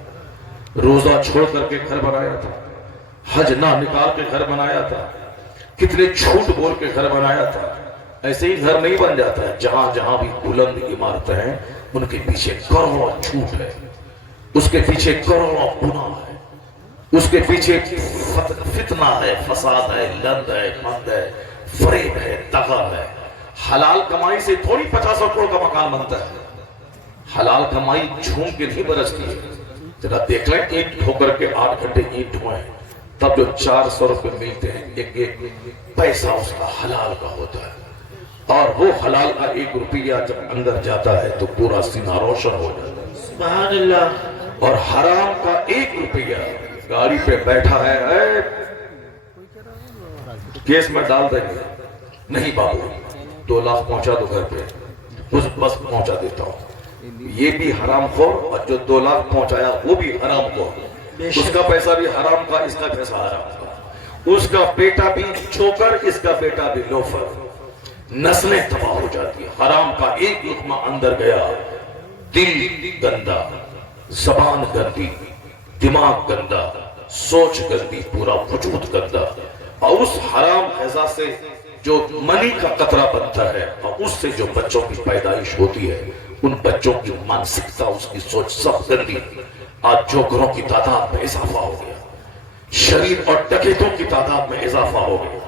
روزہ چھوڑ کر کے گھر بنایا تھا، حج نہ نکال کے گھر بنایا تھا، کتنے جھوٹ بول کے گھر بنایا تھا۔ ایسے ہی گھر نہیں بن جاتا ہے، جہاں جہاں بھی بلند عمارتیں ہیں ان کے پیچھے کروڑوں جھوٹ ہے، اس کے پیچھے کروڑوں گناہ ہے، اس کے پیچھے فتنہ ہے، فساد ہے، لند ہے، مند ہے، فریب ہے، دغا ہے۔ حلال کمائی سے تھوڑی 50 کروڑ کا مکان بنتا ہے، حلال کمائی جھوم کے نہیں برستی ہے۔ ذرا دیکھ لیں اینٹ ڈھو کر کے 8 گھنٹے اینٹ ڈھوئیں تب جو 400 روپے ملتے ہیں، ایک ایک پیسہ اس کا حلال کا ہوتا ہے، اور وہ حلال کا 1 روپیہ جب اندر جاتا ہے تو پورا سینہ روشن ہو جاتا ہے، سبحان اللہ۔ اور حرام کا 1 روپیہ گاڑی پہ بیٹھا ہے، کیس میں ڈال دیں گے، نہیں بابو 2 لاکھ پہنچا دو گھر پہ، بس پہنچا دیتا ہوں، یہ بھی حرام خور، اور جو 2 لاکھ پہنچایا وہ بھی حرام خور، اس کا پیسہ بھی حرام کا، اس کا پیسہ حرام کا، اس کا بیٹا بھی چھوکر، اس کا بیٹا بھی لوفر، نسلیں تباہ ہو جاتی ہیں۔ حرام کا 1 لقمہ اندر گیا، دل گندا، زبان گندی، دماغ گندا، سوچ گندی، پورا وجود گندا، اور اس حرام غذا سے جو منی کا قطرہ بنتا ہے اور اس سے جو بچوں کی پیدائش ہوتی ہے، ان بچوں کی مانسکتا، اس کی سوچ سب گندی۔ آج جوکروں کی تعداد میں اضافہ ہو گیا، شریر اور ڈکیتوں کی تعداد میں اضافہ ہو گیا،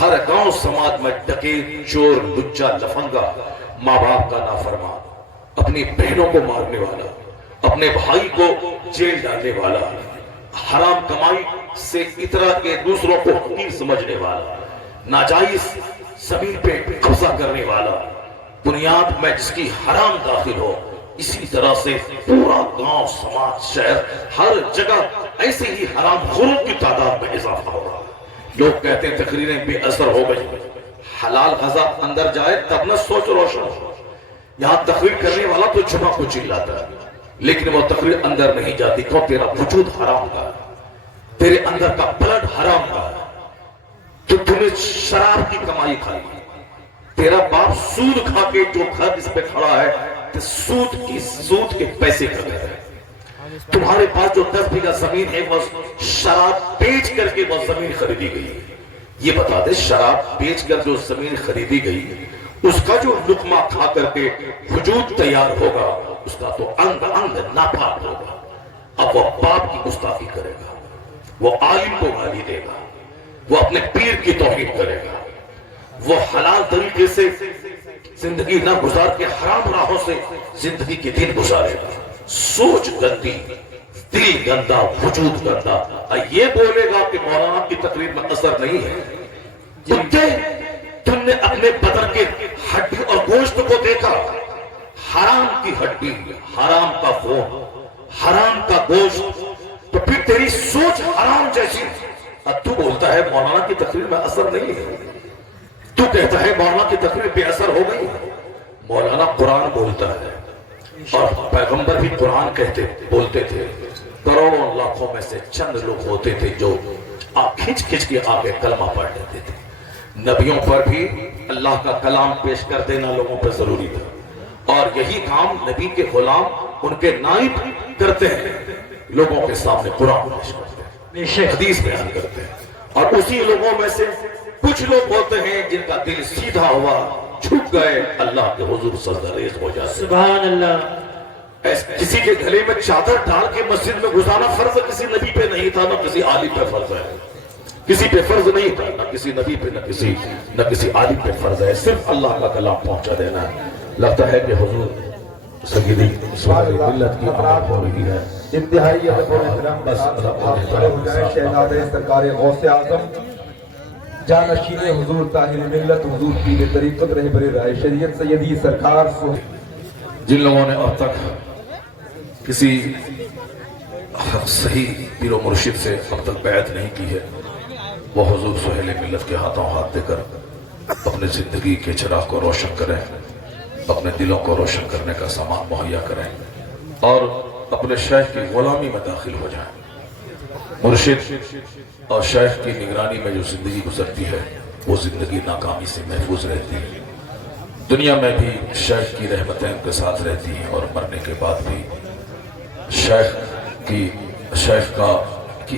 ہر گاؤں سماج میں ڈکیت، چور، لچا، لفنگا، ماں باپ کا نافرمان، اپنی بہنوں کو مارنے والا، اپنے بھائی کو جیل ڈالنے والا، حرام کمائی سے اترا کے دوسروں کو حقیر سمجھنے والا، ناجائز زمین پہ قبضہ کرنے والا، بنیاد میں جس کی حرام داخل ہو، اسی طرح سے پورا گاؤں، سماج، شہر، ہر جگہ ایسے ہی حرام خوروں کی تعداد میں اضافہ ہو رہا ہے۔ لوگ کہتے ہیں تقریریں بے اثر ہو گئی، حلال غذا اندر جائے تب نہ سوچ روشن ہو۔ یہاں تقریر کرنے والا تو چھپا کو چلاتا ہے، لیکن وہ تقریر اندر نہیں جاتی، کیوں؟ تیرا وجود حرام کا ہے، تیرے اندر کا بلڈ حرام کا ہے، تو تم نے شراب کی کمائی کھائی، تیرا باپ سود کھا کے جو گھر اس پہ کھڑا ہے تو سود کے پیسے کر رہے ہیں، تمہارے پاس جو 10 بیگھہ زمین ہے وہ شراب بیچ کر کے وہ زمین خریدی گئی ہے۔ یہ بتا دے، شراب بیچ کر جو زمین خریدی گئی، اس کا جو لقمہ کھا کر کے وجود تیار ہوگا، اس کا تو انگ انگ ناپاک ہوگا۔ اب وہ باپ کی گستاخی کرے گا، وہ عالم کو گالی دے گا، وہ اپنے پیر کی توہین کرے گا، وہ حلال طریقے سے زندگی نہ گزار کے حرام راہوں سے زندگی کے دن گزارے گا۔ سوچ گندی، دل گندا، وجود گندا، یہ بولے گا کہ مولانا کی تقریر میں اثر نہیں ہے۔ کتے، تم نے اپنے بدن کے ہڈی اور گوشت کو دیکھا، حرام کی ہڈی، حرام کا خون، حرام کا گوشت، تو پھر تیری سوچ حرام جیسی۔ اب تو بولتا ہے مولانا کی تقریر میں اثر نہیں ہے، تو کہتا ہے مولانا کی تقریر بے اثر ہو گئی۔ مولانا قرآن بولتا ہے اور پیغمبر بھی قرآن بولتے تھے، کروڑوں لاکھوں میں سے چند لوگ ہوتے تھے جو کھچ کھچ کے آگے کلمہ پڑھ لیتے تھے۔ نبیوں پر بھی اللہ کا کلام پیش کر دینا لوگوں پر ضروری تھا، اور یہی کام نبی کے غلام ان کے نائب کرتے ہیں، لوگوں کے سامنے قرآن پیش کرتے ہیں، حدیث بیان کرتے ہیں، اور اسی لوگوں میں سے کچھ لوگ ہوتے ہیں جن کا دل سیدھا ہوا، جھک گئے، اللہ کے حضور سجدہ ریز ہو جاتے۔ سبحان اللہ۔ کسی کے گلے میں چادر ڈال کے مسجد میں گزارنا فرض کسی نبی پہ نہیں تھا، نہ کسی عالم پہ فرض ہے، کسی پہ فرض نہیں تھا، نہ کسی نبی پہ، نہ کسی عالم پہ فرض ہے، صرف اللہ کا کلام پہنچا دینا ہے۔ لگتا ہے کہ حضور سیدی سوال ملت کی آمد ہو رہی ہے، انتہائی ادب و احترام کے ساتھ آپ کھڑے ہو جائیں۔ شہزادے سرکار غوث اعظم جانشین حضور طاہر ملت، حضور پیر طریقت رہبر رائے شریعت سیدی سرکار جن لوگوں نے اب تک کسی صحیح پیر و مرشد سے اب تک بیعت نہیں کی ہے، وہ حضور سہیل ملت کے ہاتھوں ہاتھ دے کر اپنے زندگی کے چراغ کو روشن کریں، اپنے دلوں کو روشن کرنے کا سامان مہیا کریں، اور اپنے شیخ کی غلامی میں داخل ہو جائیں۔ مرشد اور شیخ کی نگرانی میں جو زندگی گزرتی ہے، وہ زندگی ناکامی سے محفوظ رہتی ہے۔ دنیا میں بھی شیخ کی رحمتیں ان کے ساتھ رہتی ہیں، اور مرنے کے بعد بھی شیخ کی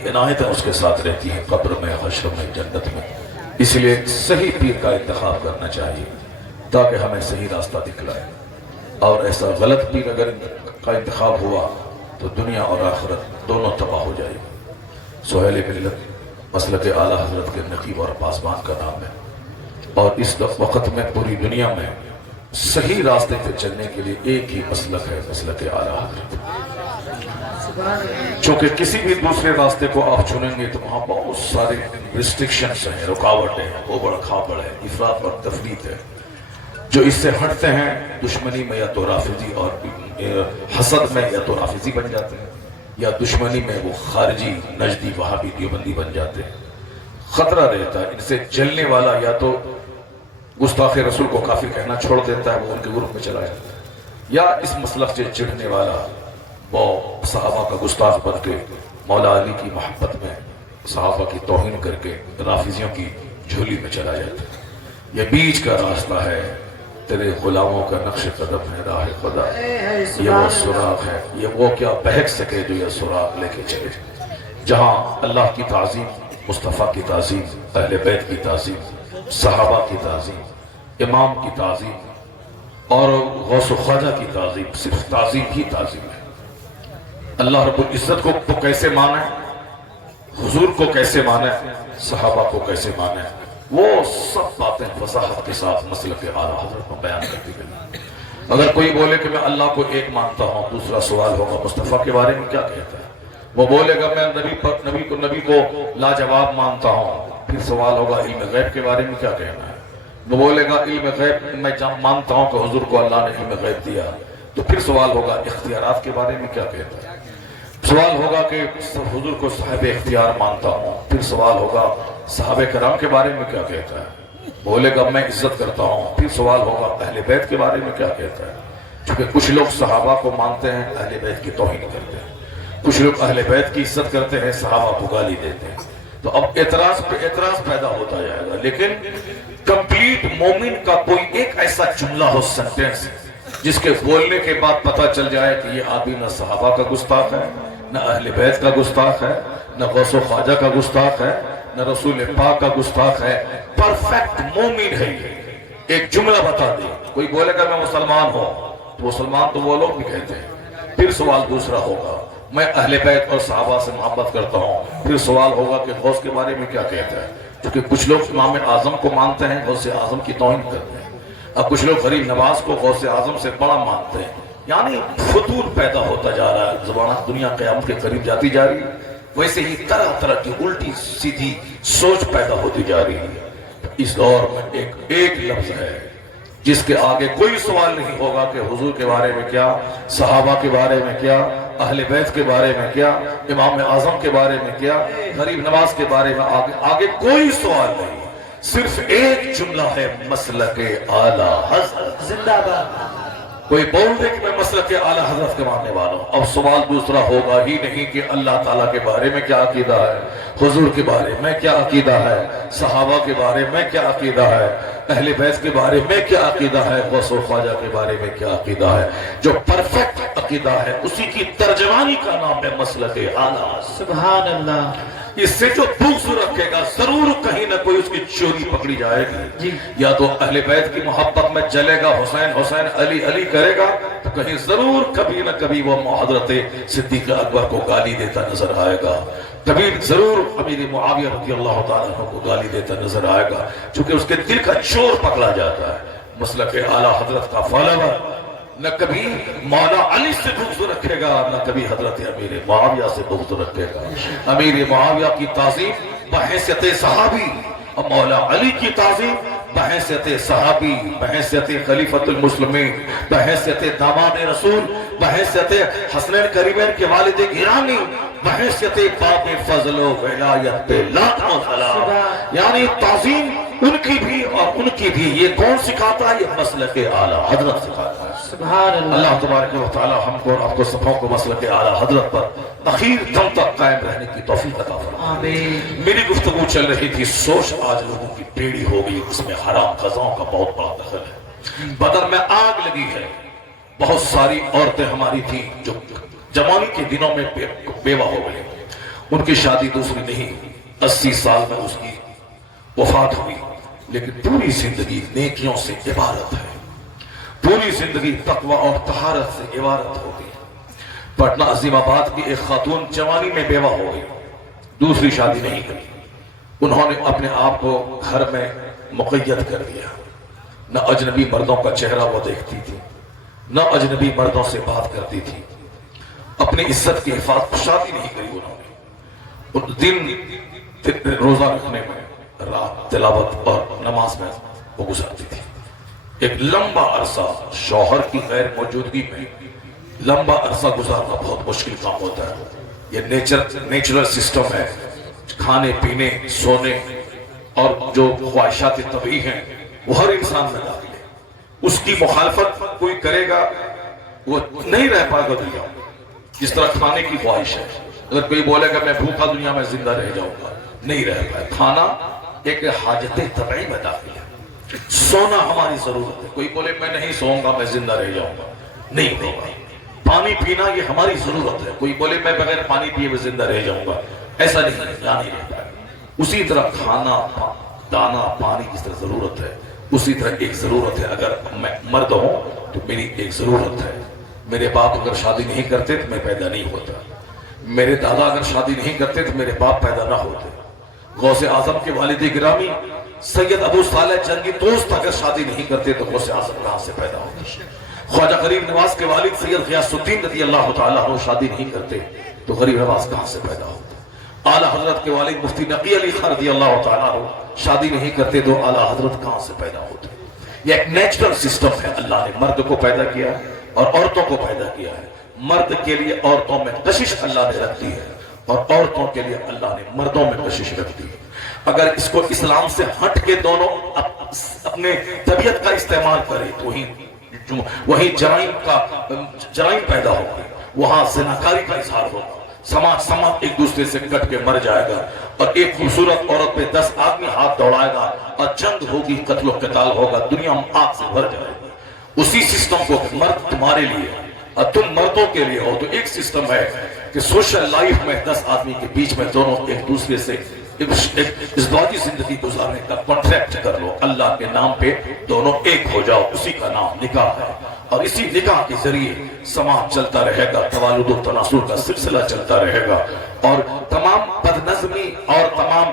عنایتیں اس کے ساتھ رہتی ہیں، قبر میں، حشر میں، جنت میں۔ اس لیے صحیح پیر کا انتخاب کرنا چاہیے تاکہ ہمیں صحیح راستہ دکھلائے، اور ایسا غلط پیر اگر کا انتخاب ہوا تو دنیا اور آخرت دونوں تباہ ہو جائے گی۔ سہیل ملت مسلک اعلیٰ حضرت کے نقیب اور پاسبان کا نام ہے، اور اس وقت میں پوری دنیا میں صحیح راستے پہ چلنے کے لیے ایک ہی مسلک ہے، مسلک اعلیٰ حضرت۔ چونکہ کسی بھی دوسرے راستے کو آپ چنیں گے تو وہاں بہت سارے ریسٹرکشنز ہیں، رکاوٹیں ہیں، اوبڑ کھاپڑ ہے، افراط اور تفریط ہے۔ جو اس سے ہٹتے ہیں دشمنی میں یا تو رافضی اور حسد میں یا تو رافضی بن جاتے ہیں، یا دشمنی میں وہ خارجی نجدی وہابی دیوبندی بن جاتے ہیں۔ خطرہ رہتا ہے ان سے جلنے والا یا تو گستاخ رسول کو کافر کہنا چھوڑ دیتا ہے، وہ ان کے گروپ میں چلا جاتا ہے، یا اس مسلک سے چڑھنے والا وہ صحابہ کا گستاخ بن کے مولا علی کی محبت میں صحابہ کی توہین کر کے رافضیوں کی جھولی میں چلا جاتا ہے۔ یہ بیچ کا راستہ ہے، تیرے غلاموں کا نقش قدم ہے راہ خدا، یہ وہ سراغ ہے، یہ وہ کیا بہک سکے جو یہ سراغ لے کے چلے، جہاں اللہ کی تعظیم، مصطفیٰ کی تعظیم، اہل بیت کی تعظیم، صحابہ کی تعظیم، امام کی تعظیم اور غوث و خواجہ کی تعظیم، صرف تعظیم ہی تعظیم ہے۔ اللہ رب العزت کو کیسے مانے، حضور کو کیسے مانے، صحابہ کو کیسے مانے، وہ سب باتیں وضاحت کے ساتھ مسلک اعلیٰ حضرت میں بیان کرتی گئی۔ اگر کوئی بولے کہ میں اللہ کو ایک مانتا ہوں، دوسرا سوال ہوگا مصطفیٰ کے بارے میں کیا کہتا ہے؟ وہ بولے گا میں نبی کو لاجواب مانتا ہوں، پھر سوال ہوگا علم غیب کے بارے میں کیا کہنا ہے؟ وہ بولے گا علم غیب میں مانتا ہوں کہ حضور کو اللہ نے علم غیب دیا، تو پھر سوال ہوگا اختیارات کے بارے میں کیا کہتا ہے؟ سوال ہوگا کہ حضور کو صاحب اختیار مانتا ہوں، پھر سوال ہوگا صحابہ کرام کے بارے میں کیا کہتا ہے، بولے گا میں عزت کرتا ہوں، پھر سوال ہوگا اہل بیت کے بارے میں کیا کہتا ہے، چونکہ کچھ لوگ صحابہ کو مانتے ہیں، اہل بیت کی توہین کرتے ہیں، کچھ لوگ اہل بیت کی عزت کرتے ہیں، صحابہ کو گالی دیتے ہیں، تو اب اعتراض پہ اعتراض پیدا ہوتا جائے گا۔ لیکن کمپلیٹ مومن کا کوئی ایک ایسا جملہ ہو، سنٹینس، جس کے بولنے کے بعد پتہ چل جائے کہ یہ آدمی نہ صحابہ کا گستاخ ہے، نہ اہل بیت کا گستاخ ہے، نہ غوث و خواجہ کا گستاخ ہے، نہ رسول پاک کا گستاخ ہے، پرفیکٹ مومن ہے یہ۔ ایک جملہ بتا دے، کوئی بولے گا میں مسلمان ہوں، تو مسلمان تو وہ لوگ بھی کہتے ہیں۔ پھر سوال دوسرا ہوگا میں اہل بیت اور صحابہ سے محبت کرتا ہوں، پھر سوال ہوگا کہ غوث کے بارے میں کیا کہتا ہے، کیونکہ کچھ لوگ امام اعظم کو مانتے ہیں، غوث اعظم کی توہین کرتے ہیں، اب کچھ لوگ غریب نواز کو غوث اعظم سے بڑا مانتے ہیں، یعنی فتور پیدا ہوتا جا رہا ہے، زبانہ دنیا قیامت کے قریب جاتی جا رہی ہے، ویسے ہی طرح طرح کی الٹی سیدھی سوچ پیدا ہوتی جا رہی ہے۔ اس دور میں ایک لفظ ہے جس کے آگے کوئی سوال نہیں ہوگا کہ حضور کے بارے میں کیا، صحابہ کے بارے میں کیا، اہل بیت کے بارے میں کیا، امام اعظم کے بارے میں کیا، غریب نواز کے بارے میں آگے کوئی سوال نہیں، صرف ایک جملہ ہے، مسلک اعلی حضرت زندہ باد۔ کوئی بول دے کہ میں مسلک اعلی حضرت کے ماننے والا ہوں، اب سوال دوسرا ہوگا ہی نہیں کہ اللہ تعالیٰ کے بارے میں کیا عقیدہ ہے، حضور کے بارے میں کیا عقیدہ ہے، صحابہ کے بارے میں کیا عقیدہ ہے، اہل بیت کے بارے میں کیا عقیدہ ہے، غوث و خواجہ کے بارے میں کیا عقیدہ ہے۔ جو پرفیکٹ عقیدہ ہے اسی کی ترجمانی کا نام ہے مسلک اعلی حضرت۔ سبحان اللہ۔ اس سے جو بغض رکھے گا ضرور کہیں نہ کوئی اس کی چوری پکڑی جائے گی، جی۔ یا تو اہل بیت کی محبت میں جلے گا، حسین حسین علی علی کرے گا، تو کہیں ضرور کبھی نہ کبھی وہ حضرت صدیق اکبر کو گالی دیتا نظر آئے گا، کبھی ضرور امیر معاویہ رضی اللہ تعالیٰ عنہ کو گالی دیتا نظر آئے گا، چونکہ اس کے دل کا چور پکڑا جاتا ہے۔ مسلک اعلی حضرت کا فالوور نہ کبھی مولا علی سے بغض رکھے گا، نہ کبھی حضرت امیر معاویہ سے بغض رکھے گا۔ امیر معاویہ کی تعظیم بحیثیت صحابی اور مولا علی کی تعظیم بحیثیت صحابی، بحیثیت خلیفۃ المسلمین، بحیثیت داماد رسول، بحیثیت حسنین کریمین کے والد گرامی، بحیثیت باب فضل و ولایت پہ لاکھوں سلام، یعنی تعظیم ان کی بھی اور ان کی بھی۔ یہ کون سکھاتا ہے؟ یہ مسلک اعلی حضرت سکھاتا ہے۔ سبحان اللہ۔ اللہ تبارک و تعالی ہم کو اور آپ کو سبوں کو مسلک اعلی حضرت پر اخیر دم تک قائم رہنے کی توفیق عطا فرمائے۔ آمین۔ میری گفتگو چل رہی تھی، سوچ آج لوگوں کی ٹیڑھی ہو گئی، اس میں حرام غذاؤں کا بہت بڑا دخل ہے۔ بدر میں آگ لگی ہے، بہت ساری عورتیں ہماری تھیں جو جوانی کے دنوں میں بیوہ ہو گئی، ان کی شادی دوسری نہیں، 80 سال میں اس کی وفات ہوئی، لیکن پوری زندگی نیکیوں سے عبارت ہے، پوری زندگی تقوی اور طہارت سے عبارت ہو گئی۔ پٹنہ عظیم آباد کی ایک خاتون جوانی میں بیوہ ہو گئی، دوسری شادی نہیں کری، انہوں نے اپنے آپ کو گھر میں مقید کر دیا، نہ اجنبی مردوں کا چہرہ وہ دیکھتی تھی، نہ اجنبی مردوں سے بات کرتی تھی، اپنی عزت کی حفاظت، شادی نہیں کری انہوں نے، دن روزہ رکھنے میں، رات تلاوت اور نماز میں وہ گزارتی تھی۔ ایک لمبا عرصہ شوہر کی غیر موجودگی میں لمبا عرصہ گزارنا بہت مشکل کام ہوتا ہے، یہ نیچرل سسٹم ہے، کھانے پینے سونے اور جو خواہشات طبعی ہیں وہ ہر انسان میں داخل ہے، اس کی مخالفت کوئی کرے گا وہ نہیں رہ پائے گا دنیا میں۔ جس طرح کھانے کی خواہش ہے، اگر کوئی بولے گا میں بھوکا دنیا میں زندہ رہ جاؤں گا، نہیں رہ پائے۔ کھانا ایک حاجت طبعی میں داخل ہے، سونا ہماری ضرورت ہے، کوئی بولے میں نہیں سوؤں گا میں زندہ رہ جاؤں گا، نہیں ہوگا۔ پانی پینا یہ ہماری ضرورت ہے، کوئی بولے میں بغیر پانی پیے میں زندہ رہ جاؤں گا، ایسا نہیں ہے، یہاں نہیں رہ پائے۔ اسی طرح کھانا دانا پانی کی طرح ضرورت ہے، اسی طرح ایک ضرورت ہے، اگر میں مرد ہوں تو میری ایک ضرورت ہے، میرے باپ اگر شادی نہیں کرتے تو میں پیدا نہیں ہوتا، میرے دادا اگر شادی نہیں کرتے تو میرے باپ پیدا نہ ہوتے، غوث اعظم کے والد گرامی سید ابو صالح جنگی دوست اگر شادی نہیں کرتے تو غوث اعظم کہاں سے پیدا ہوتے، خواجہ غریب نواز کے والد سید غیاث الدین رضی اللہ تعالیٰ عنہ شادی نہیں کرتے تو غریب نواز کہاں سے پیدا ہوتے، اعلیٰ حضرت کے والد مفتی نقی علی خان رضی اللہ تعالیٰ عنہ شادی نہیں کرتے تو اعلیٰ حضرت کہاں سے پیدا ہوتے۔ یہ ایک نیچرل سسٹم ہے، اللہ نے مرد کو پیدا کیا اور عورتوں کو پیدا کیا ہے، مرد کے لیے عورتوں میں کشش اللہ نے رکھ دی ہے اور عورتوں کے لیے اللہ نے مردوں میں کشش رکھ دی ہے. اگر اس کو اسلام سے ہٹ کے دونوں اپنے طبیعت کا استعمال کرے تو وہی جرائم پیدا ہوگی, وہاں زناکاری کا اظہار ہوگا, سماج ایک دوسرے سے کٹ کے مر جائے گا اور ایک خوبصورت عورت پہ 10 آدمی ہاتھ دوڑائے گا اور جنگ ہوگی, قتل و قتال ہوگا, دنیا آگ سے بھر جائے گی. اسی سسٹم کو مرد تمہارے لیے اور تم مردوں کے لیے ہو تو ایک سسٹم ہے کہ سوشل لائف میں 10 آدمی کے بیچ میں دونوں ایک دوسرے سے ازدواجی زندگی گزارنے کا کانٹریکٹ کر لو, اللہ کے نام پہ دونوں ایک ہو جاؤ, اسی کا نام نکاح ہے. اور اسی نکاح کے ذریعے سماج چلتا رہے گا, توالد و تناسل کا سلسلہ چلتا رہے گا اور تمام بد نظمی اور تمام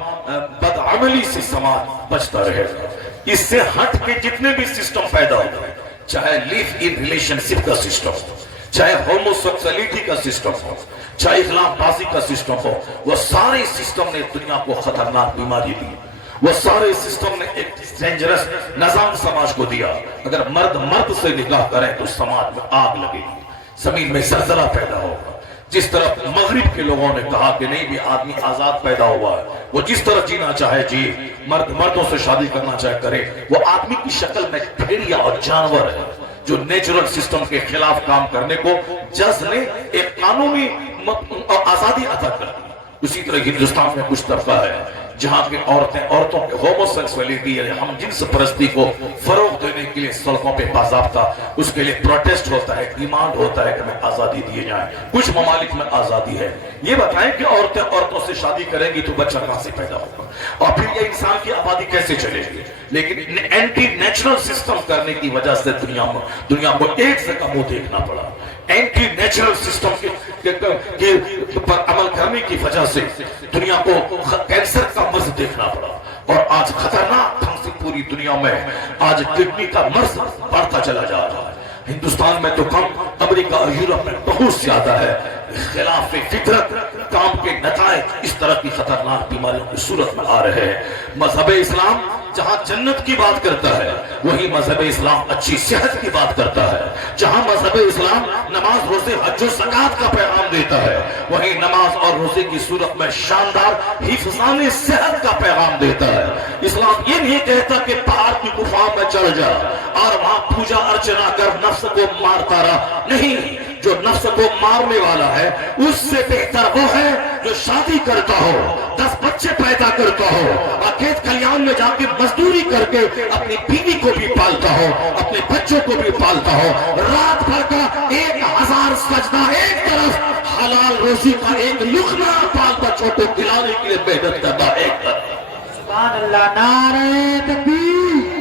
بدعملی سے سماج بچتا رہے گا. اس سے ہٹ کے جتنے بھی سسٹم پیدا ہو گئے, چاہے لیو ان ریلیشن شپ کا سسٹم ہو, چاہے ہوموسیکسولیٹی کا سسٹم ہو, چاہے اسلام بازی کا سسٹم ہو, وہ سارے سسٹم نے دنیا کو خطرناک بیماری دی, وہ سارے سسٹم نے ایک ڈینجرس نظام سماج کو دیا. اگر مرد سے نکاح کریں تو سماج میں آگ لگے گی, زمین میں زلزلہ پیدا ہوگا. جس طرح مغرب کے لوگوں نے کہا کہ نہیں بھی آدمی آزاد پیدا ہوا ہے, وہ جس طرح جینا چاہے جی, مردوں سے شادی کرنا چاہے کرے, وہ آدمی کی شکل میں بھیڑیا اور جانور ہے جو نیچرل سسٹم کے خلاف کام کرنے کو جج نے ایک قانونی آزادی عطا کر دی. اسی طرح ہندوستان میں کچھ طبقہ ہے جہاں کے عورتوں کے ہوموسیکسولیٹی یعنی ہم جنس پرستی کو فروغ دینے کے لیے سڑکوں پہ باضابطہ اس کے لیے پروٹیسٹ ہوتا ہے, ڈیمانڈ ہوتا ہے کہ ہمیں آزادی دیے جائیں. کچھ ممالک میں آزادی ہے. یہ بتائیں کہ عورتوں سے شادی کریں گی تو بچہ کہاں سے پیدا ہوگا اور پھر یہ انسان کی آبادی کیسے چلے گی. لیکن اینٹی نیچرل سسٹم کرنے کی وجہ سے دنیا کو ایک جگہ منہ دیکھنا پڑا. اینٹی نیچرل سسٹم پر عمل کرنے کی وجہ سے دنیا کو کینسر کا مرض دیکھنا پڑا اور آج خطرناک ڈھنگ سے پوری دنیا میں آج کڈنی کا مرض بڑھتا چلا جا رہا ہے. ہندوستان میں تو کم, امریکہ اور یورپ میں بہت زیادہ ہے. خلاف فطرت کام کے نتائج اس طرح کی خطرناک بیماریوں کی صورت میں آ رہے ہیں. مذہب اسلام جہاں جنت کی بات کرتا ہے وہی مذہب اسلام اچھی صحت کی بات کرتا ہے. جہاں مذہب اسلام نماز, روزے, حج و زکات کا پیغام دیتا ہے وہی نماز اور روزے کی صورت میں شاندار حفظان صحت کا پیغام دیتا ہے. اسلام یہ نہیں کہتا کہ پہاڑ کی گفا میں چڑھ جا اور وہاں پوجا ارچنا کر نفس کو مارتا رہا. نہیں, جو نفس کو مارنے والا ہے اس سے بہتر وہ ہے جو شادی کرتا ہو, 10 بچے پیدا کرتا ہو اور کھیت کھلیان میں جا کے مزدوری کر کے اپنی بیوی کو بھی پالتا ہو, اپنے بچوں کو بھی پالتا ہو, رات بھر کا 1000 سجدہ ایک طرف, حلال روزی کا ایک لقمہ بال بچوں کو کھلانے کے لیے محنت کرتا ایک طرف. سبحان اللہ. نعرہ تکبیر,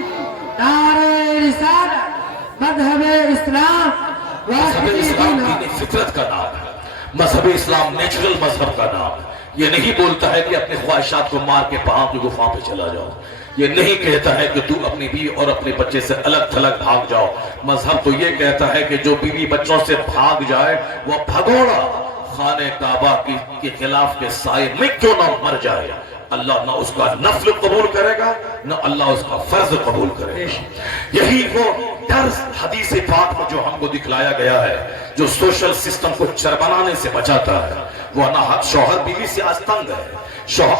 نعرہ رسالت. مذہب اسلام مذہب اسلام دین فطرت کا نام ہے. مذہب اسلام نیچرل مذہب کا نام ہے. یہ نہیں بولتا ہے کہ اپنے خواہشات کو مار کے پہاڑ کی گفا پہ چلا جاؤ. یہ نہیں کہتا ہے کہ تو اپنی بیوی اور اپنے بچے سے الگ تھلگ بھاگ جاؤ. مذہب تو یہ کہتا ہے کہ جو بیوی بچوں سے بھاگ جائے وہ بھگوڑا خانہ کعبہ کے خلاف کے سائے میں کیوں نہ مر جائے, اللہ نہ اس کا نفل قبول کرے گا نہ اللہ اس کا فرض قبول کرے گا. یہی وہ درس حدیث پاک میں جو ہم کو دکھلایا گیا ہے جو سوشل سسٹم کو چربنانے سے بچاتا ہے. وہ نہ شوہر بیوی سے آج تنگ ہے,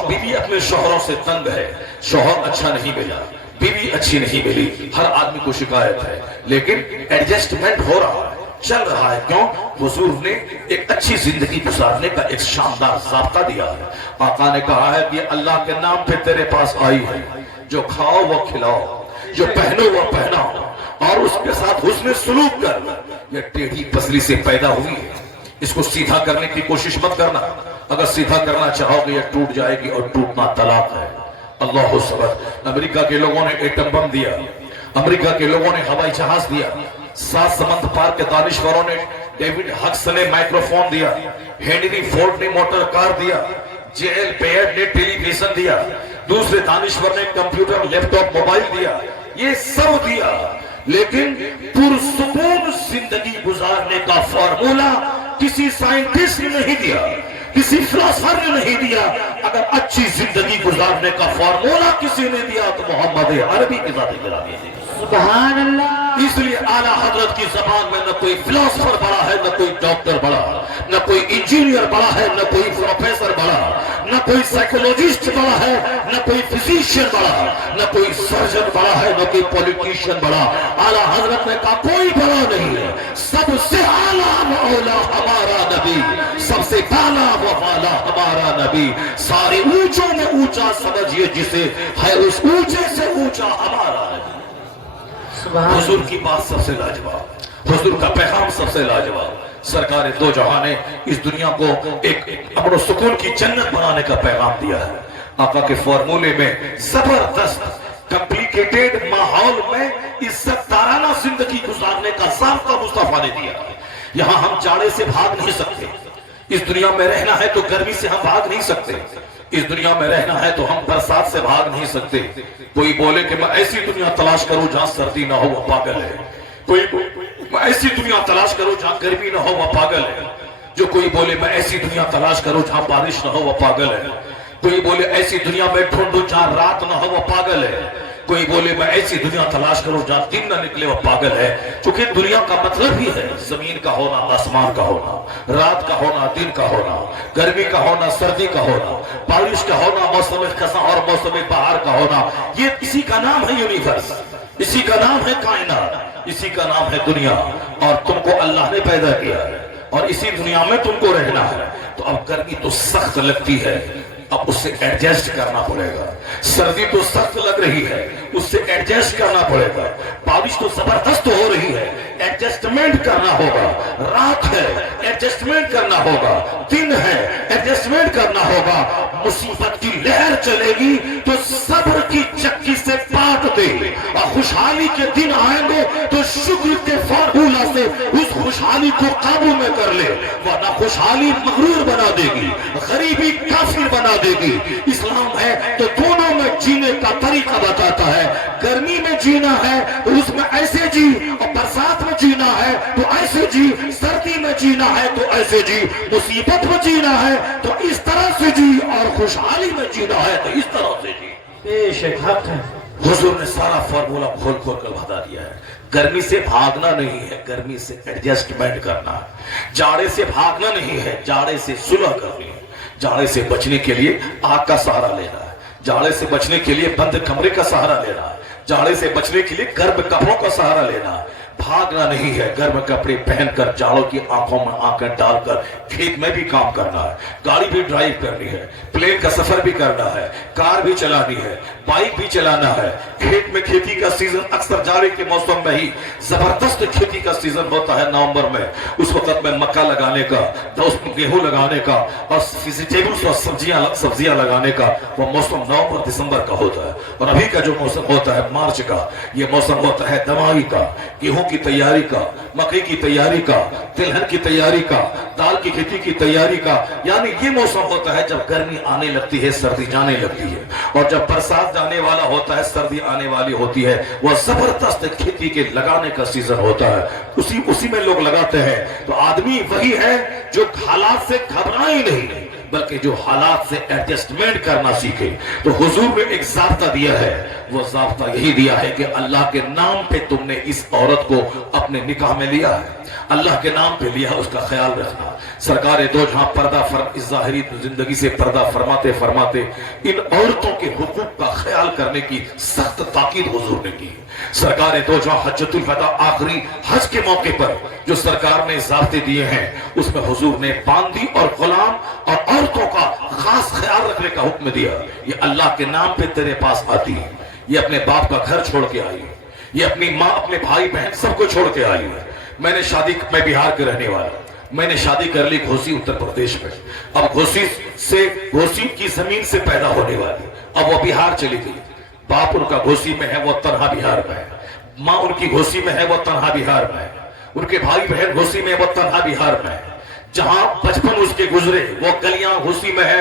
بیوی اپنے شوہروں سے تنگ ہے. شوہر اچھا نہیں ملا, بیوی اچھی نہیں ملی, ہر آدمی کو شکایت ہے, لیکن ایڈجسٹمنٹ ہو رہا ہے, چل رہا ہے. کیوں؟ حضور نے ایک اچھی زندگی گزارنے کا ایک شاندار ضابطہ دیا ہے. آقا نے کہا ہے کہ اللہ کے نام پہ تیرے پاس آئی ہے, جو کھاؤ وہ کھلاؤ, جو پہنو وہ پہناؤ اور اس کے ساتھ حسن سلوک کر. یہ ٹیڑھی پسلی سے پیدا ہوئی ہے, اس کو سیدھا کرنے کی کوشش مت کرنا. اگر سیدھا کرنا چاہو گے یہ ٹوٹ جائے گی اور ٹوٹنا طلاق ہے. اللہ صبر. امریکہ کے لوگوں نے ایٹم بم دیا, امریکہ کے لوگوں نے ہوائی جہاز دیا, 7 سمندر پار کے دانشوروں نے, ڈیوڈ ہکس نے مائکرو فون دیا, ہینری فورڈ نے موٹر کار دیا, جیل پیئر نے ٹیلی ویژن دیا, دوسرے دانشور نے کمپیوٹر, لیپ ٹاپ, موبائل دیا. یہ سب دیا, لیکن پرسکون زندگی گزارنے کا فارمولا کسی سائنٹسٹ نے نہیں دیا, کسی کسی فلاسفر نے نہیں دیا. اگر اچھی زندگی گزارنے کا فارمولا کسی نے دیا تو محمد عربی کی ذات گرامی نے. سبحان اللہ. اس لیے اعلیٰ حضرت کی زبان میں نہ کوئی فلاسفر بڑا ہے، نہ کوئی ڈاکٹر بڑا، نہ کوئی انجینئر بڑا ہے، نہ کوئی پروفیسر بڑا، نہ کوئی سائیکولوجسٹ بڑا ہے، نہ کوئی فزیشین بڑا، نہ کوئی سرجن بڑا ہے، نہ کوئی پولیٹیشین بڑا. اعلیٰ حضرت نے کہا کوئی بڑا نہیں ہے، سب سے اعلیٰ و اولا ہمارا نبی، سب سے بالا و بالا ہمارا نبی. سارے اونچوں میں اونچا سمجھیے جسے ہے، اس اونچے سے اونچا ہمارا نبی. حضور کی بات سب سے لاجواب، حضور کا پیغام سب سے لاجواب. سرکار دو جہاں نے اس دنیا کو ایک امن و سکون کی جنت بنانے کا پیغام دیا ہے. آقا کے فارمولے میں زبردست کمپلیکیٹڈ ماحول میں عزت دارانہ زندگی گزارنے کا ضابطہ مصطفیٰ نے دیا ہے. یہاں ہم جاڑے سے بھاگ نہیں سکتے. اس دنیا میں رہنا ہے تو گرمی سے ہم بھاگ نہیں سکتے. اس دنیا میں رہنا ہے تو ہم برسات سے بھاگ نہیں سکتے. کوئی بولے کہ میں ایسی دنیا تلاش کروں جہاں سردی نہ ہو، وہ پاگل ہے. کوئی میں ایسی دنیا تلاش کروں جہاں گرمی نہ ہو، وہ پاگل ہے. جو کوئی بولے میں ایسی دنیا تلاش کروں جہاں بارش نہ ہو، وہ پاگل ہے. کوئی بولے ایسی دنیا میں ڈھونڈوں جہاں رات نہ ہو، وہ پاگل ہے. کوئی بولے میں ایسی دنیا تلاش کروں جہاں دن نہ نکلے، وہ پاگل ہے. چونکہ دنیا کا مطلب ہی ہے زمین کا ہونا، آسمان کا ہونا، رات کا ہونا، دن کا ہونا، گرمی کا ہونا، سردی کا ہونا، بارش کا ہونا، موسم خزاں اور موسم بہار کا ہونا. یہ اسی کا نام ہے یونیورس، اسی کا نام ہے کائنات، اسی کا نام ہے دنیا. اور تم کو اللہ نے پیدا کیا ہے اور اسی دنیا میں تم کو رہنا ہے. تو اب گرمی تو سخت لگتی ہے، اب اس سے ایڈجسٹ کرنا پڑے گا. سردی تو سخت لگ رہی ہے، اس سے ایڈجسٹ کرنا پڑے گا. بارش تو زبردست ہو رہی ہے، ایڈجسٹمنٹ کرنا ہوگا. رات ہے، ایڈجسٹمنٹ کرنا ہوگا. دن ہے، ایڈجسٹمنٹ کرنا ہوگا. مصیبت کی لہر چلے گی تو صبر کی چکی سے پاٹ دے، اور خوشحالی کے دن آئیں گے تو شکر کے فارمولہ سے اس خوشحالی کو قابو میں کر لے، ورنہ خوشحالی مغرور بنا دے گی، غریبی کافر بنا دے گی. اسلام ہے تو دونوں میں جینے کا طریقہ بتاتا ہے. گرمی میں جینا ہے تو اس میں ایسے جی، اور برسات میں جینا ہے تو ایسے جی، سردی میں جینا ہے تو ایسے جی، مصیبت میں جینا ہے تو اس طرح سے جی، اور خوشحالی میں جینا ہے تو اس طرح سے جی. بے شک حق ہے. حضور نے سارا فارمولا کھول کھول کر بتا دیا ہے. گرمی سے بھاگنا نہیں ہے، گرمی سے ایڈجسٹمنٹ کرنا ہے. جاڑے سے بھاگنا نہیں ہے، جاڑے سے صلح کرنی ہے. جاڑے سے بچنے کے لیے آگ کا سہارا لینا ہے. جاڑے سے بچنے کے لیے بند کمرے کا سہارا لینا ہے. جاڑے سے بچنے کے لیے گرم کپڑوں کا سہارا لینا ہے. بھاگنا نہیں ہے، گرم کپڑے پہن کر جاڑوں کی آنکھوں میں آنکھیں ڈال کر کھیت میں بھی کام کرنا ہے. گاڑی بھی ڈرائیو کرنی ہے، پلین کا سفر بھی کرنا ہے، کار بھی چلانی ہے، بائک بھی چلانا ہے. کھیت میں کھیتی کا سیزن اکثر جاڑے کے موسم میں ہی زبردست کھیتی کا سیزن ہوتا ہے، نومبر میں. اس وقت میں مکہ لگانے کا، گیہوں لگانے کا اور ویجیٹیبلز اور سبزیاں لگانے کا وہ موسم نومبر دسمبر کا ہوتا ہے. اور ابھی کا جو موسم ہوتا ہے مارچ کا، یہ موسم ہوتا ہے دوائی کا، گیہوں کی تیاری کا، مکئی کی تیاری کا، تلہن کی تیاری کا، دال کی کھیتی کی تیاری کا. یعنی یہ موسم ہوتا ہے جب گرمی آنے لگتی ہے، سردی جانے لگتی ہے. اور جب برسات جانے والا ہوتا ہے، سردی آنے والی ہوتی ہے، وہ زبردست کھیتی کے لگانے کا سیزن ہوتا ہے. اسی میں لوگ لگاتے ہیں. تو آدمی وہی ہے جو حالات سے گھبرائے نہیں بلکہ جو حالات سے ایڈجسٹمنٹ کرنا سیکھے. تو حضور نے ایک ضابطہ دیا ہے، وہ ضابطہ یہی دیا ہے کہ اللہ کے نام پہ تم نے اس عورت کو اپنے نکاح میں لیا ہے، اللہ کے نام پہ لیا، اس کا خیال رکھنا. سرکار دو جہاں پردہ اس ظاہری زندگی سے پردہ فرماتے فرماتے ان عورتوں کے حقوق کا خیال کرنے کی سخت تاکید حضور نے کی. سرکار دو جہاں حجۃ الوداع آخری حج کے موقع پر جو سرکار نے ضابطے دیے ہیں، اس میں حضور نے باندی اور غلام اور عورتوں کا خاص خیال رکھنے کا حکم دیا. یہ اللہ کے نام پہ تیرے پاس آتی ہے، یہ اپنے باپ کا گھر چھوڑ کے آئی ہے، یہ اپنی ماں اپنے بھائی بہن سب کو چھوڑ کے آئی ہے. میں بہار کے رہنے والا، میں نے شادی کر لی گھوسی اتر پردیش میں. اب گھوسی کی زمین سے پیدا ہونے والی، اب وہ بہار چلی گئی. باپ ان کا گھوسی میں ہے، وہ تنہا بہار میں ہے. ماں ان کی گھوسی میں ہے، وہ تنہا بہار میں ہے. ان کے بھائی بہن گھوسی میں، وہ تنہا بہار میں ہے. جہاں بچپن اس کے گزرے وہ گلیاں گھوسی میں ہے،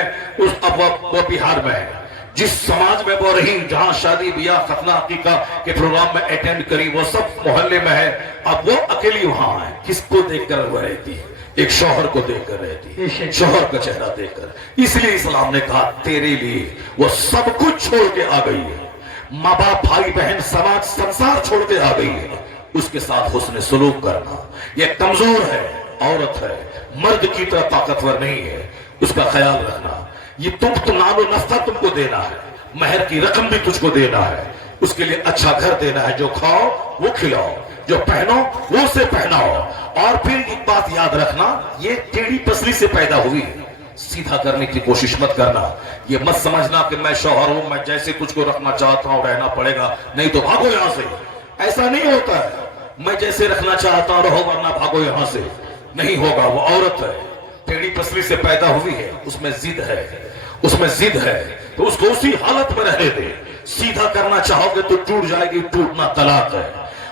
اب وہ بہار میں ہے. جس سماج میں وہ رہی، جہاں شادی بیاہ ختنہ عقیقہ کے پروگرام میں اٹینڈ کری، وہ سب محلے میں ہے. اب وہ اکیلی وہاں ہے، کس کو دیکھ کر وہ رہتی ہے؟ ایک شوہر کو دیکھ کر رہتی ہے، شوہر کا چہرہ دیکھ کر. اس لیے اسلام نے کہا تیرے لیے وہ سب کچھ چھوڑ کے آ گئی ہے، ماں باپ بھائی بہن سماج سنسار چھوڑ کے آ گئی ہے. اس کے ساتھ حسن سلوک کرنا. یہ کمزور ہے، عورت ہے، مرد کی طرح طاقتور نہیں ہے، اس کا خیال رکھنا. یہ تم نال و نفع تم کو دینا ہے، مہر کی رقم بھی تجھ کو دینا ہے، اس کے لیے اچھا گھر دینا ہے، جو کھاؤ وہ کھلاؤ، جو پہنو وہ اسے پہناؤ. اور پھر ایک بات یاد رکھنا، یہ ٹیڑھی پسلی سے پیدا ہوئی ہے، سیدھا کرنے کی کوشش مت کرنا. یہ مت سمجھنا کہ میں شوہر ہوں، میں جیسے کچھ کو رکھنا چاہتا ہوں رہنا پڑے گا، نہیں تو بھاگو یہاں سے. ایسا نہیں ہوتا ہے، میں جیسے رکھنا چاہتا ہوں رہو ورنہ بھاگو یہاں سے. نہیں ہوگا. وہ عورت ہے، ٹیڑھی پسلی سے پیدا ہوئی ہے، اس میں ضد ہے، اس میں ضد ہے، تو اس کو اسی حالت میں رہنے دے. سیدھا کرنا چاہو گے تو ٹوٹ جائے گی، ٹوٹنا طلاق ہے.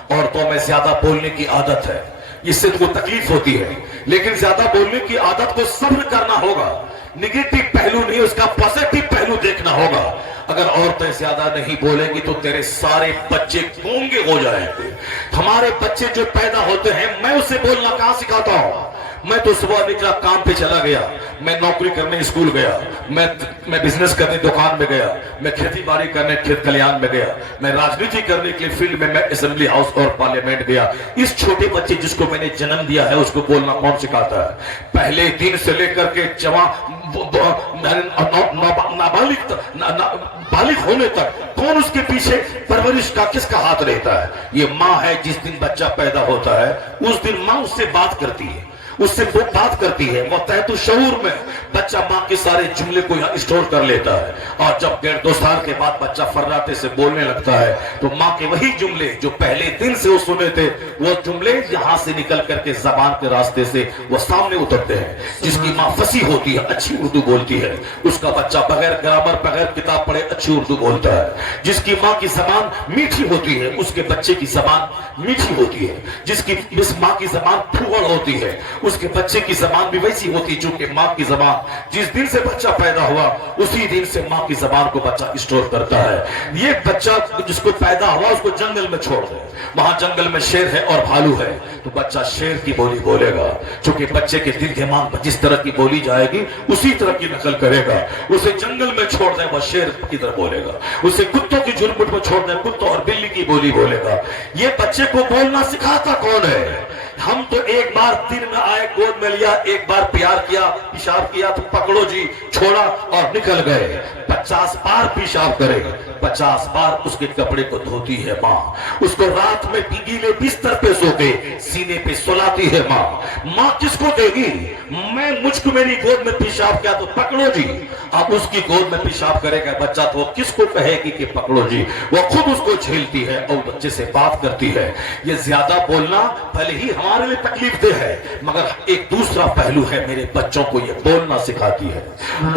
عورتوں میں زیادہ بولنے کی عادت ہے، اس سے تو تکلیف ہوتی ہے، لیکن زیادہ بولنے کی عادت کو صبر کرنا ہوگا. نگیٹو پہلو نہیں، اس کا پازیٹو پہلو دیکھنا ہوگا. اگر عورتیں زیادہ نہیں بولیں گی تو تیرے سارے بچے گونگے ہو جائیں گے. ہمارے بچے جو پیدا ہوتے ہیں، میں اسے بولنا کہاں سکھاتا ہوں؟ میں تو صبح نکلا کام پہ چلا گیا، میں نوکری کرنے اسکول گیا، میں بزنس کرنے دکان میں گیا، میں کھیتی باڑی کرنے کھیت کلیان میں گیا، میں راجنیتی کرنے کے فیلڈ میں اسمبلی ہاؤس اور پارلیمنٹ گیا. اس چھوٹے بچے جس کو میں نے جنم دیا ہے اس کو بولنا کون سکھاتا ہے؟ پہلے دن سے لے کر کے بالغ ہونے تک کون اس کے پیچھے پرورش کا کس کا ہاتھ رہتا ہے؟ یہ ماں ہے. جس دن بچہ پیدا ہوتا ہے اس دن ماں اس سے بات کرتی ہے، اس سے وہ بات کرتی ہے. وہ تحت شعور میں بچہ ماں کے سارے جملے کو یہاں اسٹور کر لیتا ہے، اور جب 1.5-2 سال کے بعد بچہ فراتے سے بولنے لگتا ہے تو ماں کے وہی جملے جو پہلے دن سے وہ سنے تھے، وہ جملے یہاں سے نکل کر کے زبان کے راستے سے وہ سامنے اترتے ہیں. جس کی ماں فصیح ہوتی ہے، اچھی اردو بولتی ہے، اس کا بچہ بغیر گرامر بغیر کتاب پڑھے اچھی اردو بولتا ہے. جس کی ماں کی زبان میٹھی ہوتی ہے اس کے بچے کی زبان میٹھی ہوتی ہے. جس ماں کی زبان پھوڑ ہوتی ہے اس کے بچے کی زبان بھی ویسی ہوتی ہے. چونکہ ماں کی زبان جس دن سے بچہ پیدا ہوا اسی دن سے ماں کی زبان کو بچہ اسٹور کرتا ہے. یہ بچہ جس کو پیدا ہوا اس کو جنگل میں چھوڑ دے، وہاں جنگل میں شیر ہے اور بھالو ہے، تو بچہ شیر کی بولی بولے گا. چونکہ بچے کے دل دماغ میں جس طرح کی بولی جائے گی اسی طرح کی نقل کرے گا. اسے جنگل میں چھوڑ دیں وہ شیر کی طرح بولے گا. اسے کتوں کی جھرمٹ میں چھوڑ دیں کتوں اور بلی کی بولی بولے گا. یہ بچے کو بولنا سکھاتا کون ہے؟ ہم تو ایک بار دن میں آئے، گود میں لیا، ایک بار پیار کیا، پیشاب کیا تو پکڑو جی، چھوڑا اور نکل گئے. 50 بار پیشاب کرے، 50 بار اس کے کپڑے کو دھوتی ہے ماں. اس کو رات میں گیلے بستر پہ سو کے سینے پہ سلاتی ہے ماں. ماں کس کو دے گی؟ مجھ کو میری گود میں پیشاب کیا تو پکڑو جی. اب اس کی گود میں پیشاب کرے گا بچہ تو وہ کس کو کہے گی کہ پکڑو جی؟ وہ خود اس کو جھیلتی ہے اور بچے سے بات کرتی ہے. یہ زیادہ بولنا بھلے ہی ہمارے لیے تکلیف دہ ہے، مگر ایک دوسرا پہلو ہے، میرے بچوں کو یہ بولنا سکھاتی ہے.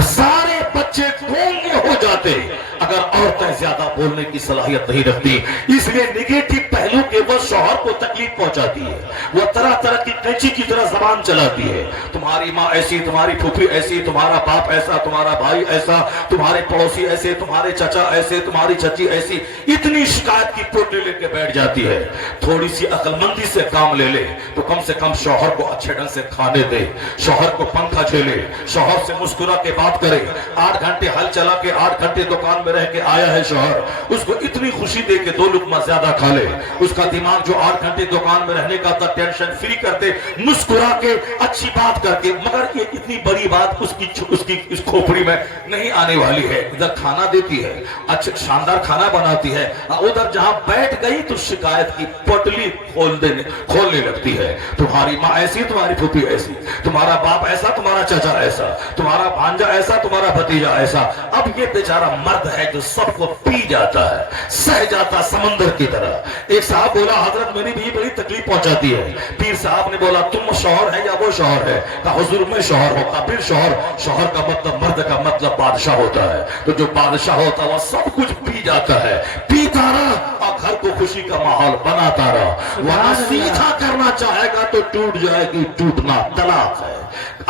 سارے بچے گونگے ہو جاتے اگر عورتیں زیادہ بولنے کی صلاحیت نہیں رکھتی. اس لیے نگیٹو پہلو کے وہ شوہر کو تکلیف پہنچاتی ہے. وہ طرح طرح کی قینچی کی طرح زبان چلاتی ہے. تمہاری ماں ایسی، تمہاری پھوپھی ایسی، تمہارا باپ ایسا، تمہارا بھائی ایسا، تمہارے پڑوسی ایسے، تمہارے چچا ایسے، تمہاری چچی ایسی. اتنی شکایت کی پوٹلی لے کے بیٹھ جاتی ہے. تھوڑی سی عقل مندی سے کام لے لے تو کم سے کم شوہر کو اچھے ڈھنگ سے کھانے دے، شوہر کو پنکھا جھیلے، شوہر سے مسکرا کے بات کرے. 8 گھنٹے ہل چلا کے 8 گھنٹے دکان میں رہ کے آیا ہے شوہر، اس کو اتنی خوشی دے کے 2 لقمہ زیادہ کھا لے. اس کا دماغ جو 8 گھنٹے دکان میں رہنے کا تھا ٹینشن فری کر دے، مسکرا کے اچھی بات کر کے. مگر یہ اتنی بڑی بات اس کی اس کھوپڑی میں نہیں آنے والی ہے. ادھر کھانا دیتی ہے، اچھا شاندار کھانا بناتی ہے، ادھر جہاں بیٹھ گئی تو شکایت کی پوٹلی کھولنے لگتی ہے. تمہاری ماں ایسی، تمہاری پھوپھی ایسی، تمہارا باپ ایسا، تمہارا چچا ایسا، تمہارا بھانجا ایسا، تمہارا بھتیجا ایسا. اب یہ بیچارہ مرد ہے جو سب کو پی جاتا ہے، سہ جاتا سمندر کی طرح. ایک صاحب بولا حضرت میری بھی بڑی تکلیف پہنچاتی ہے. پیر صاحب نے بولا تم شوہر ہے یا وہ شوہر ہے؟ کہا حضور میں شوہر ہوں. کہا پھر شوہر کا مطلب، مرد کا مطلب بادشاہ ہوتا ہے. تو جو بادشاہ ہوتا ہے وہ سب کچھ پی جاتا ہے، پیتا رہا اور گھر کو خوشی کا ماحول بناتا رہا. وہاں سیدھا کرنا چاہے گا تو ٹوٹ جائے گی، ٹوٹنا طلاق ہے.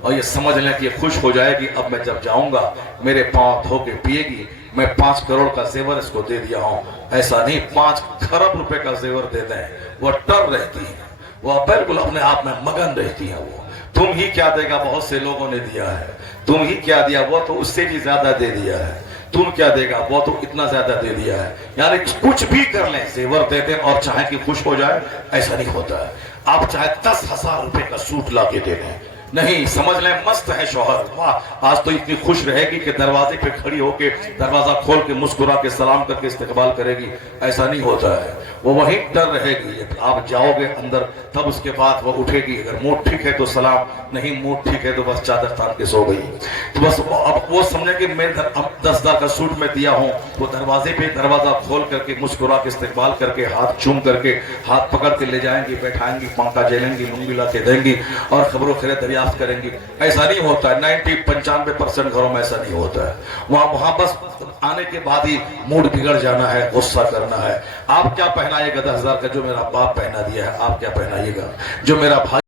اور یہ سمجھ لیں کہ یہ خوش ہو جائے گی اب میں جب جاؤں گا میرے پاؤں دھو کے پیے گی، میں 5 کروڑ کا زیور اس کو دے دیا ہوں۔ ایسا نہیں، 5 کھرب روپے کا زیور دیتے ہیں، وہ ٹر رہتی ہے، وہ بالکل اپنے آپ میں مگن رہتی ہیں۔ وہ تم ہی کیا دے گا، بہت سے لوگوں نے دیا ہے، تم ہی کیا دیا، وہ تو اس سے بھی زیادہ دے دیا ہے، تم کیا دے گا، وہ تو اتنا زیادہ دے دیا ہے۔ یعنی کچھ بھی کر لیں زیور دیتے اور چاہیں کہ خوش ہو جائے، ایسا نہیں ہوتا ہے۔ آپ چاہے 10,000 روپے کا سوٹ لا کے دے دیں، نہیں، سمجھ لیں مست ہے شوہر، واہ آج تو اتنی خوش رہے گی کہ دروازے پہ کھڑی ہو کے دروازہ کھول کے مسکرا کے سلام کر کے استقبال کرے گی، ایسا نہیں ہوتا ہے۔ وہ وہیں ڈر رہے گی، آپ جاؤ گے اندر تب اس کے بعد وہ اٹھے گی، اگر موڈ ٹھیک ہے تو سلام، نہیں موڈ ٹھیک ہے تو بس چادر تان کے سو گئی۔ تو بس اب وہ سمجھے کہ میں 10,000 کا سوٹ میں دیا ہوں، وہ دروازے پہ دروازہ کھول کر کے مسکرا کے استقبال کر کے ہاتھ چوم کر کے ہاتھ پکڑ کے لے جائیں گی، بیٹھائیں گی، پنکھا جھیلیں گی، لنگی لا کے دیں گی اور خبر و خیر دریافت کریں گی۔ ایسا نہیں ہوتا ہے، 95% گھروں میں ایسا نہیں ہوتا ہے۔ وہاں بس آنے کے بعد ہی موڈ بگڑ جانا ہے، غصہ کرنا ہے۔ آپ کیا پہنائیے گا 10,000 کا جو میرا باپ پہنا دیا ہے، آپ کیا پہنائیے گا جو میرا بھائی